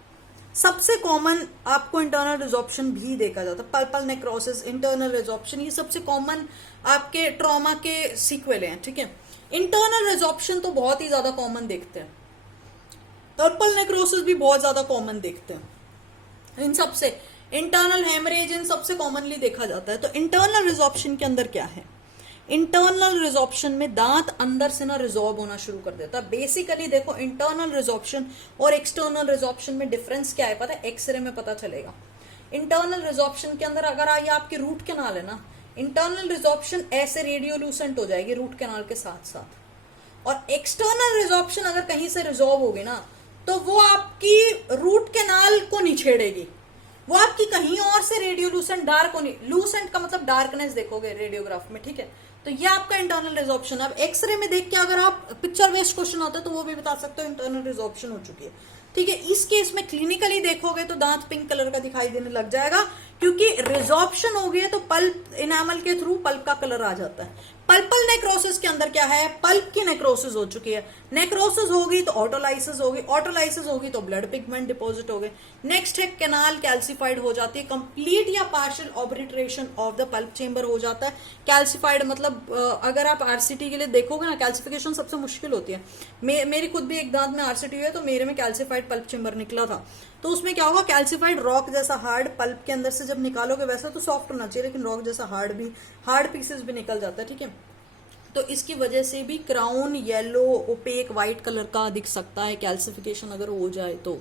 सबसे कॉमन आपको इंटरनल रिजॉर्प्शन भी देखा जाता है, पल्पल नेक्रोसिस, इंटरनल रिजॉर्प्शन, ये सबसे कॉमन आपके ट्रॉमा के सीक्वल हैं, ठीक है। इंटरनल रिजॉर्प्शन तो बहुत ही ज्यादा कॉमन देखते हैं, पल्पल नेक्रोसिस भी बहुत ज्यादा कॉमन देखते हैं, इन सबसे इंटरनल हेमरेज इन सबसे कॉमनली देखा जाता है। तो इंटरनल रिजॉर्प्शन के अंदर क्या है, इंटरनल रिजॉर्प्शन में दांत अंदर से ना रिजॉर्ब होना शुरू कर देता है। बेसिकली देखो इंटरनल रिजॉर्प्शन और एक्सटर्नल रिजॉर्प्शन में डिफरेंस क्या है पता है, एक्सरे में पता चलेगा। इंटरनल रिजॉर्प्शन के अंदर अगर ये आपकी रूट कैनाल है ना, इंटरनल रिजॉर्प्शन ऐसे रेडियोल्यूसेंट हो जाएगी रूट कैनाल के साथ साथ, और एक्सटर्नल रिजॉर्प्शन अगर कहीं से रिजॉर्व होगी ना तो वो आपकी रूट कैनाल को नहीं छेड़ेगी, वो आपकी कहीं और से रेडियोल्यूसेंट डार्क होनी, लूसेंट का मतलब डार्कनेस देखोगे रेडियोग्राफ में, ठीक है। तो ये आपका इंटरनल रिजॉर्प्शन। अब एक्सरे में देख के अगर आप पिक्चर बेस्ड क्वेश्चन आता है तो वो भी बता सकते हो इंटरनल रिजॉर्प्शन हो चुकी है, ठीक है। इस केस में क्लिनिकली देखोगे तो दांत पिंक कलर का दिखाई देने लग जाएगा, क्योंकि रिजॉर्प्शन हो गई है तो पल्प इनामल के थ्रू पल्प का कलर आ जाता है। पल्पल नेक्रोसिस के अंदर क्या है, पल्प की नेक्रोसिस हो चुकी है, नेक्रोसिस होगी तो ऑटोलाइसिस होगी, ऑटोलाइसिस होगी तो ब्लड पिगमेंट डिपॉजिट हो गए। नेक्स्ट है कैनाल कैल्सिफाइड हो जाती है, कंप्लीट या partial obliteration of the pulp chamber हो जाता है। कैल्सिफाइड मतलब अगर आप आरसीटी के लिए देखोगे ना, कैल्सिफिकेशन सबसे मुश्किल होती है। मेरी खुद भी एक दांत में आरसीटी हुई है तो मेरे में कैल्सिफाइड पल्प चेंबर निकला था। तो उसमें क्या होगा, कैल्सिफाइड रॉक जैसा हार्ड पल्प के अंदर से जब निकालोगे, वैसा तो सॉफ्ट होना चाहिए लेकिन रॉक जैसा हार्ड पीसेस भी निकल जाता है, ठीक है। तो इसकी वजह से भी crown yellow opaque white colour का दिख सकता है कैल्सिफिकेशन अगर हो जाए तो।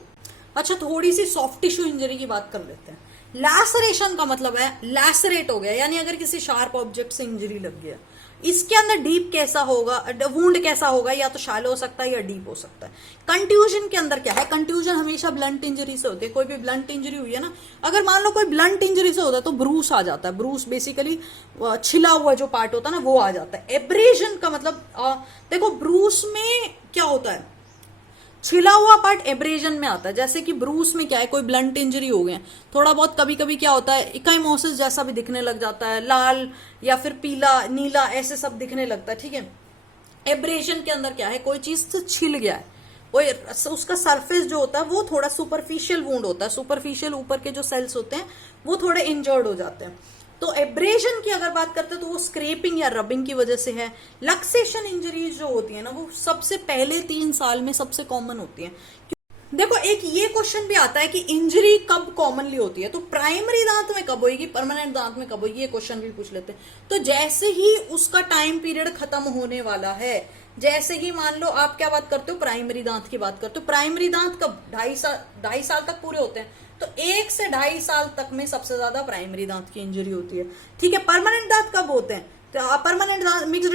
अच्छा, थोड़ी सी सॉफ्ट टिश्यू इंजरी की बात कर लेते हैं। लैसरेशन का मतलब है लैसरेट हो गया, यानी अगर किसी शार्प ऑब्जेक्ट से इंजरी लग गया, इसके अंदर डीप कैसा होगा, वुंड कैसा होगा, या तो शैलो हो सकता है या डीप हो सकता है। कंट्यूजन के अंदर क्या है, कंट्यूजन हमेशा ब्लंट इंजरी से होती है। कोई भी ब्लंट इंजरी हुई है ना, अगर मान लो कोई ब्लंट इंजरी से होता है तो ब्रूस आ जाता है। ब्रूस बेसिकली छिला हुआ जो पार्ट होता है ना वो आ जाता है। एब्रेजन का मतलब देखो ब्रूस में क्या होता है, छिला हुआ पार्ट एब्रेजन में आता है। जैसे कि ब्रूस में क्या है, कोई ब्लंट इंजरी हो गया, थोड़ा बहुत कभी कभी क्या होता है इकाइमोसिस जैसा भी दिखने लग जाता है, लाल या फिर पीला नीला ऐसे सब दिखने लगता है, ठीक है। एब्रेजन के अंदर क्या है, कोई चीज से छिल गया है, कोई उसका सरफेस जो होता है वो थोड़ा सुपरफिशियल वुंड होता है, सुपरफिशियल ऊपर के जो सेल्स होते हैं वो थोड़े इंजर्ड हो जाते हैं। तो एब्रेजन की अगर बात करते हैं तो वो स्क्रैपिंग या रबिंग की वजह से है। लक्सेशन इंजरीज जो होती है ना वो सबसे पहले 3 साल में सबसे कॉमन होती है। देखो एक ये क्वेश्चन भी आता है कि इंजरी कब कॉमनली होती है, तो प्राइमरी दांत में कब होगी, परमानेंट दांत में कब होगी, ये क्वेश्चन भी पूछ लेते हैं। तो जैसे ही उसका टाइम पीरियड खत्म होने वाला है, जैसे ही मान लो आप क्या बात करते हो, प्राइमरी दांत की बात करते हो, प्राइमरी दांत कब 2.5 साल तक पूरे होते हैं, तो 1 से 2.5 साल तक में सबसे ज्यादा प्राइमरी दांत की इंजरी होती है, ठीक है। परमानेंट दांत कब होते हैं, तो परमानेंट दांत मिक्स्ड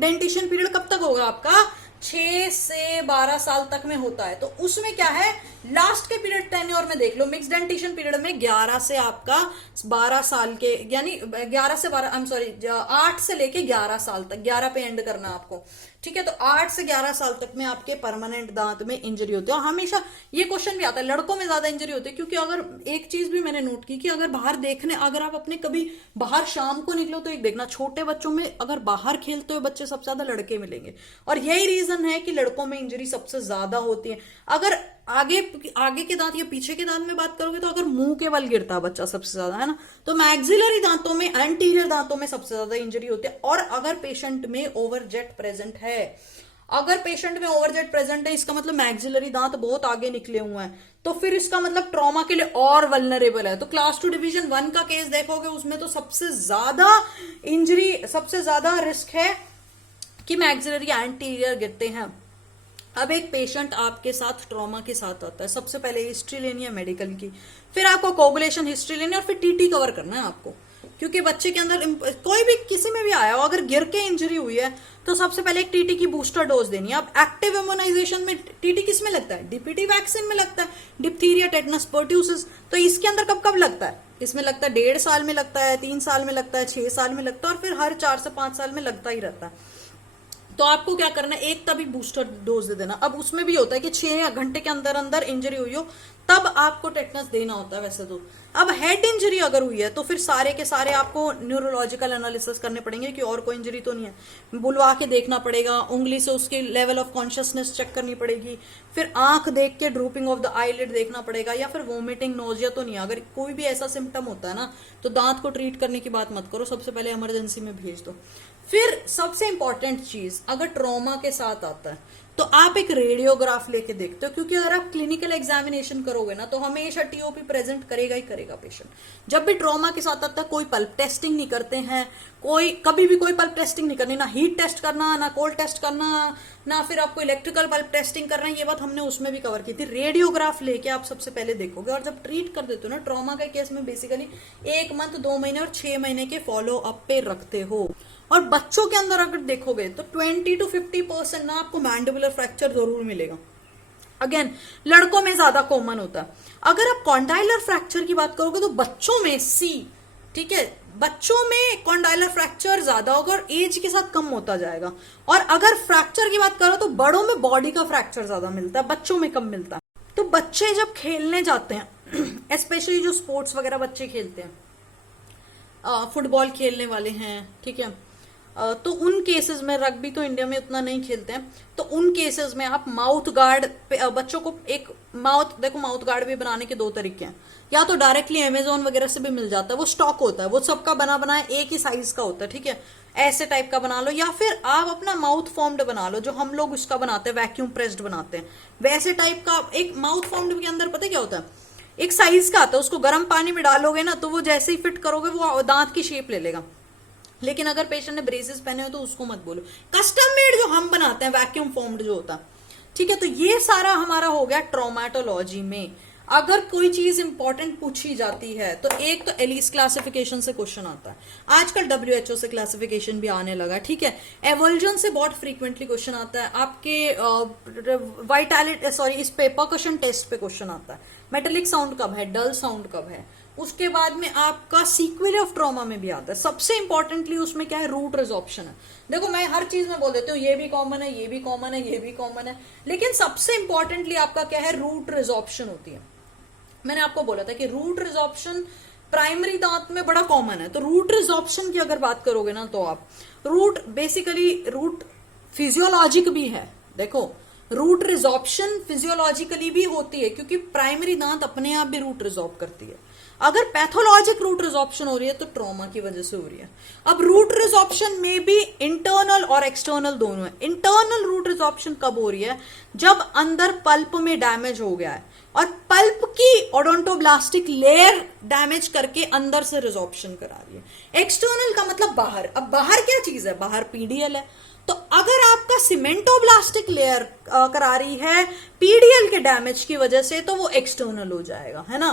डेंटिशन पीरियड कब तक होगा आपका, 6 से 12 साल तक में होता है। तो उसमें क्या है, लास्ट के पीरियड टेन्योर में देख लो, मिक्स डेंटिशन पीरियड में 11 से आपका 12 साल के, यानी 11 से 12, आई एम सॉरी, 8 से लेके 11 साल तक, 11 पे एंड करना आपको, ठीक है। तो 8 से 11 साल तक में आपके परमानेंट दांत में इंजरी होती है। और हमेशा ये क्वेश्चन भी आता है, लड़कों में ज्यादा इंजरी होती है, क्योंकि अगर एक चीज भी मैंने नोट की कि अगर बाहर देखने, अगर आप अपने कभी बाहर शाम को निकलो तो एक देखना, छोटे बच्चों में अगर बाहर खेलते हुए बच्चे सबसे ज्यादा लड़के मिलेंगे, और यही रीजन है कि लड़कों में इंजरी सबसे ज्यादा होती है। अगर आगे आगे के दांत या पीछे के दांत में बात करोगे तो अगर मुंह के बल गिरता है बच्चा सबसे ज्यादा, है ना, तो मैक्सिलरी दांतों में, एंटीरियर दांतों में सबसे ज्यादा इंजरी होती है। और अगर पेशेंट में ओवरजेट प्रेजेंट है, अगर पेशेंट में ओवरजेट प्रेजेंट है, इसका मतलब मैक्सिलरी दांत बहुत आगे निकले हुए हैं, तो फिर इसका मतलब ट्रॉमा के लिए और वल्नरेबल है। तो क्लास 2 डिवीजन 1 का केस देखोगे, उसमें तो सबसे ज्यादा इंजरी, सबसे ज्यादा रिस्क है कि मैक्सिलरी एंटीरियर गिरते हैं। अब एक पेशेंट आपके साथ ट्रॉमा के साथ आता है, सबसे पहले हिस्ट्री लेनी है मेडिकल की, फिर आपको कोगुलेशन हिस्ट्री लेनी है, और फिर टीटी कवर करना है आपको, क्योंकि बच्चे के अंदर कोई भी किसी में भी आया हो, अगर गिर के इंजरी हुई है तो सबसे पहले एक टीटी की बूस्टर डोज देनी है। अब एक्टिव इम्यूनाइजेशन में टीटी किस में लगता है, डीपीटी वैक्सीन में लगता है, डिप्थीरिया, टेटनस, पर्ट्यूसिस। तो इसके अंदर कब कब लगता है, इसमें लगता है 1.5 साल में लगता है, 3 साल में लगता है, 6 साल में लगता है, और फिर हर 4 से 5 साल में लगता ही रहता है। तो आपको क्या करना है, एक तभी बूस्टर डोज दे देना। अब उसमें भी होता है कि 6 घंटे के अंदर अंदर इंजरी हुई हो तब आपको टेटनस देना होता है वैसे तो। अब हेड इंजरी अगर हुई है तो फिर सारे के सारे आपको न्यूरोलॉजिकल एनालिसिस करने पड़ेंगे कि और कोई इंजरी तो नहीं है, बुलवा के देखना पड़ेगा, उंगली से उसकी लेवल ऑफ कॉन्शियसनेस चेक करनी पड़ेगी, फिर आंख देख के ड्रूपिंग ऑफ द आईलिड देखना पड़ेगा, या फिर वोमिटिंग, नोजिया तो नहीं है। अगर कोई भी ऐसा सिम्टम होता है ना, तो दांत को ट्रीट करने की बात मत करो, सबसे पहले इमरजेंसी में भेज दो। फिर सबसे इंपॉर्टेंट चीज, अगर ट्रॉमा के साथ आता है तो आप एक रेडियोग्राफ लेके देखते हो, क्योंकि अगर आप क्लिनिकल एग्जामिनेशन करोगे ना तो हमेशा टीओपी प्रेजेंट करेगा ही करेगा पेशेंट। जब भी ट्रॉमा के साथ आता है, कोई पल्प टेस्टिंग नहीं करते हैं, कोई कभी भी कोई पल्प टेस्टिंग नहीं करनी, ना हीट टेस्ट करना, ना कोल्ड टेस्ट करना, ना फिर आपको इलेक्ट्रिकल पल्प टेस्टिंग करना है। ये बात हमने उसमें भी कवर की थी। रेडियोग्राफ लेके आप सबसे पहले देखोगे, और जब ट्रीट कर देते हो ना ट्रॉमा के केस में, बेसिकली 1 मंथ, 2 महीने और 6 महीने के फॉलो अप पे रखते हो। और बच्चों के अंदर अगर देखोगे तो 20 to 50% ना आपको मैंडिबुलर फ्रैक्चर जरूर मिलेगा। अगेन लड़कों में ज्यादा कॉमन होता है। अगर आप कॉन्डाइलर फ्रैक्चर की बात करोगे तो बच्चों में ठीक है, बच्चों में कॉन्डाइलर फ्रैक्चर ज्यादा होगा और एज के साथ कम होता जाएगा। और अगर फ्रैक्चर की बात करो तो बड़ों में बॉडी का फ्रैक्चर ज्यादा मिलता है, बच्चों में कम मिलता है। तो बच्चे जब खेलने जाते हैं स्पेशली जो स्पोर्ट्स वगैरह बच्चे खेलते हैं, फुटबॉल खेलने वाले हैं, ठीक है, तो उन केसेस में, रग्बी तो इंडिया में उतना नहीं खेलते हैं, तो उन केसेस में आप माउथ गार्ड बच्चों को एक माउथ गार्ड भी बनाने के 2 तरीके हैं। या तो डायरेक्टली अमेजोन वगैरह से भी मिल जाता है, वो स्टॉक होता है, वो सबका बना बनाया एक ही साइज का होता है, ठीक है, ऐसे टाइप का बना लो। या फिर आप अपना माउथ फॉर्म्ड बना लो, जो हम लोग उसका बनाते हैं, वैक्यूम प्रेस्ड बनाते हैं, वैसे टाइप का। एक माउथ फॉर्म्ड के अंदर पता क्या होता है, एक साइज का आता है, उसको गर्म पानी में डालोगे ना तो वो जैसे ही फिट करोगे वो दांत की शेप ले लेगा। लेकिन अगर पेशेंट ने ब्रेसेस पहने हो तो उसको मत बोलो, कस्टम मेड जो हम बनाते हैं, वैक्यूम फॉर्म्ड जो होता है, ठीक है। तो ये सारा हमारा हो गया ट्रॉमेटोलॉजी में। अगर कोई चीज इंपॉर्टेंट पूछी जाती है तो एक तो एलिस क्लासिफिकेशन से क्वेश्चन आता है, आजकल WHO से क्लासिफिकेशन भी आने लगा, ठीक है। एवोल्जन से बहुत फ्रीक्वेंटली क्वेश्चन आता है, आपके वाइटैलिटी, सॉरी, इस पे परकशन टेस्ट पे क्वेश्चन आता है, मेटेलिक साउंड कब है, डल साउंड कब है। उसके बाद में आपका सीक्वेल ऑफ ट्रॉमा में भी आता है। सबसे इंपॉर्टेंटली उसमें क्या है, रूट रिजॉर्प्शन है। देखो मैं हर चीज में बोल देती हूँ ये भी कॉमन है, ये भी कॉमन है, ये भी कॉमन है, लेकिन सबसे इंपॉर्टेंटली आपका क्या है, रूट रिजॉर्प्शन होती है। मैंने आपको बोला था कि रूट रिजॉर्प्शन प्राइमरी दांत में बड़ा कॉमन है। तो रूट रिजॉर्प्शन की अगर बात करोगे ना तो आप बेसिकली रूट फिजियोलॉजिक भी है। देखो रूट रिजॉर्प्शन फिजियोलॉजिकली भी होती है, क्योंकि प्राइमरी दांत अपने आप भी रूट रिजॉर्ब करती है। अगर पैथोलॉजिक रूट रिजॉर्प्शन हो रही है तो ट्रॉमा की वजह से हो रही है। अब रूट रिजॉर्प्शन में भी इंटरनल और एक्सटर्नल दोनों है। इंटरनल रूट रिजॉर्प्शन कब हो रही है, जब अंदर पल्प में डैमेज हो गया है और पल्प की ओडोंटोब्लास्टिक लेयर डैमेज करके अंदर से रिजॉर्प्शन करा रही है। एक्सटर्नल का मतलब बाहर। अब बाहर क्या चीज है, बाहर पीडीएल है। तो अगर आपका सीमेंटोब्लास्टिक लेयर करा रही है पीडीएल के डैमेज की वजह से तो वो एक्सटर्नल हो जाएगा, है ना।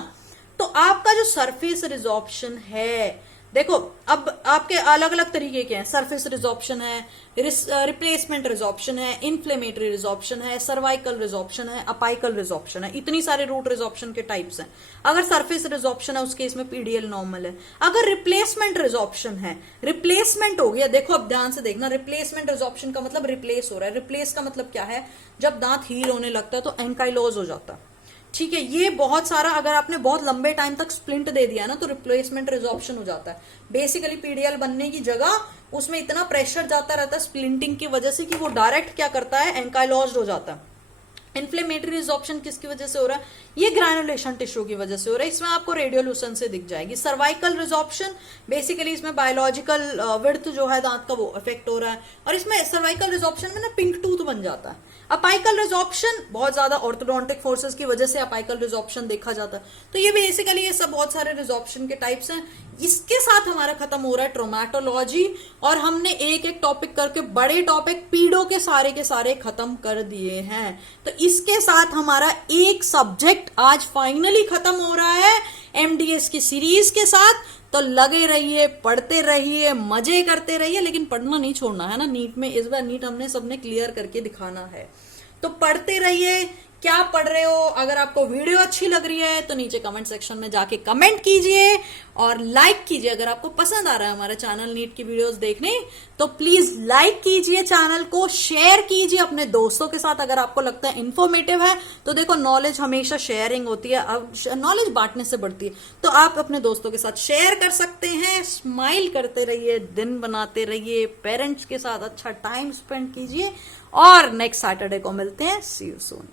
तो आपका जो सरफेस रिजॉर्प्शन है देखो अब आपके अलग अलग तरीके के हैं, सरफेस रिजॉर्प्शन है, रिप्लेसमेंट रिजॉर्प्शन है, इन्फ्लेमेटरी रिजॉर्प्शन है, सर्वाइकल रिजॉर्प्शन है, अपाइकल रिजॉर्प्शन है, इतनी सारे रूट रिजॉर्प्शन के टाइप्स हैं। अगर सरफेस रिजॉर्प्शन है उस केस में पीडीएल नॉर्मल है। अगर रिप्लेसमेंट रिजॉर्प्शन है, रिप्लेसमेंट हो गया, देखो अब ध्यान से देखना, रिप्लेसमेंट रिजॉर्प्शन का मतलब रिप्लेस हो रहा है। रिप्लेस का मतलब क्या है, जब दांत हील होने लगता है तो एंकाइलोज हो जाता है, ठीक है। ये बहुत सारा, अगर आपने बहुत लंबे टाइम तक स्प्लिंट दे दिया ना तो रिप्लेसमेंट रिजॉर्प्शन हो जाता है। बेसिकली पीडीएल बनने की जगह उसमें इतना प्रेशर जाता रहता है स्प्लिंटिंग की वजह से कि वो डायरेक्ट क्या करता है, एंकाइलॉज्ड हो जाता है। इन्फ्लेमेटरी रिजॉर्प्शन किसकी वजह से हो रहा है, ये ग्रैनुलेशन टिश्यू की वजह से हो रहा है। इसमें आपको रेडियोलूसन से दिख जाएगी। सर्वाइकल रिजॉर्प्शन बेसिकली इसमें बायोलॉजिकल विड्थ जो है दांत का वो इफेक्ट हो रहा है, और इसमें सर्वाइकल रिजॉर्प्शन में ना पिंक टूथ बन जाता है। अपाइकल रिजॉर्प्शन बहुत ज्यादा ऑर्थोडोंटिक फोर्सेस की वजह से अपाइकल रिजॉर्प्शन देखा जाता है। तो ये बेसिकली ये सब बहुत सारे रिजॉर्प्शन के टाइप्स हैं। इसके साथ हमारा खत्म हो रहा है ट्रोमेटोलॉजी, और हमने एक एक टॉपिक करके बड़े टॉपिक पीडो के सारे खत्म कर दिए हैं। तो इसके साथ हमारा एक सब्जेक्ट आज फाइनली खत्म हो रहा है एमडीएस की सीरीज के साथ। तो लगे रहिए, पढ़ते रहिए, मजे करते रहिए, लेकिन पढ़ना नहीं छोड़ना है ना। नीट में इस बार नीट हमने सबने क्लियर करके दिखाना है, तो पढ़ते रहिए। क्या पढ़ रहे हो, अगर आपको वीडियो अच्छी लग रही है तो नीचे कमेंट सेक्शन में जाके कमेंट कीजिए और लाइक कीजिए। अगर आपको पसंद आ रहा है हमारा चैनल नीट की वीडियोस देखने तो प्लीज लाइक कीजिए, चैनल को शेयर कीजिए अपने दोस्तों के साथ। अगर आपको लगता है इंफॉर्मेटिव है तो देखो, नॉलेज हमेशा शेयरिंग होती है, अब नॉलेज बांटने से बढ़ती है। तो आप अपने दोस्तों के साथ शेयर कर सकते हैं। स्माइल करते रहिए, दिन बनाते रहिए, पेरेंट्स के साथ अच्छा टाइम स्पेंड कीजिए, और नेक्स्ट सैटरडे को मिलते हैं। सी यू सून।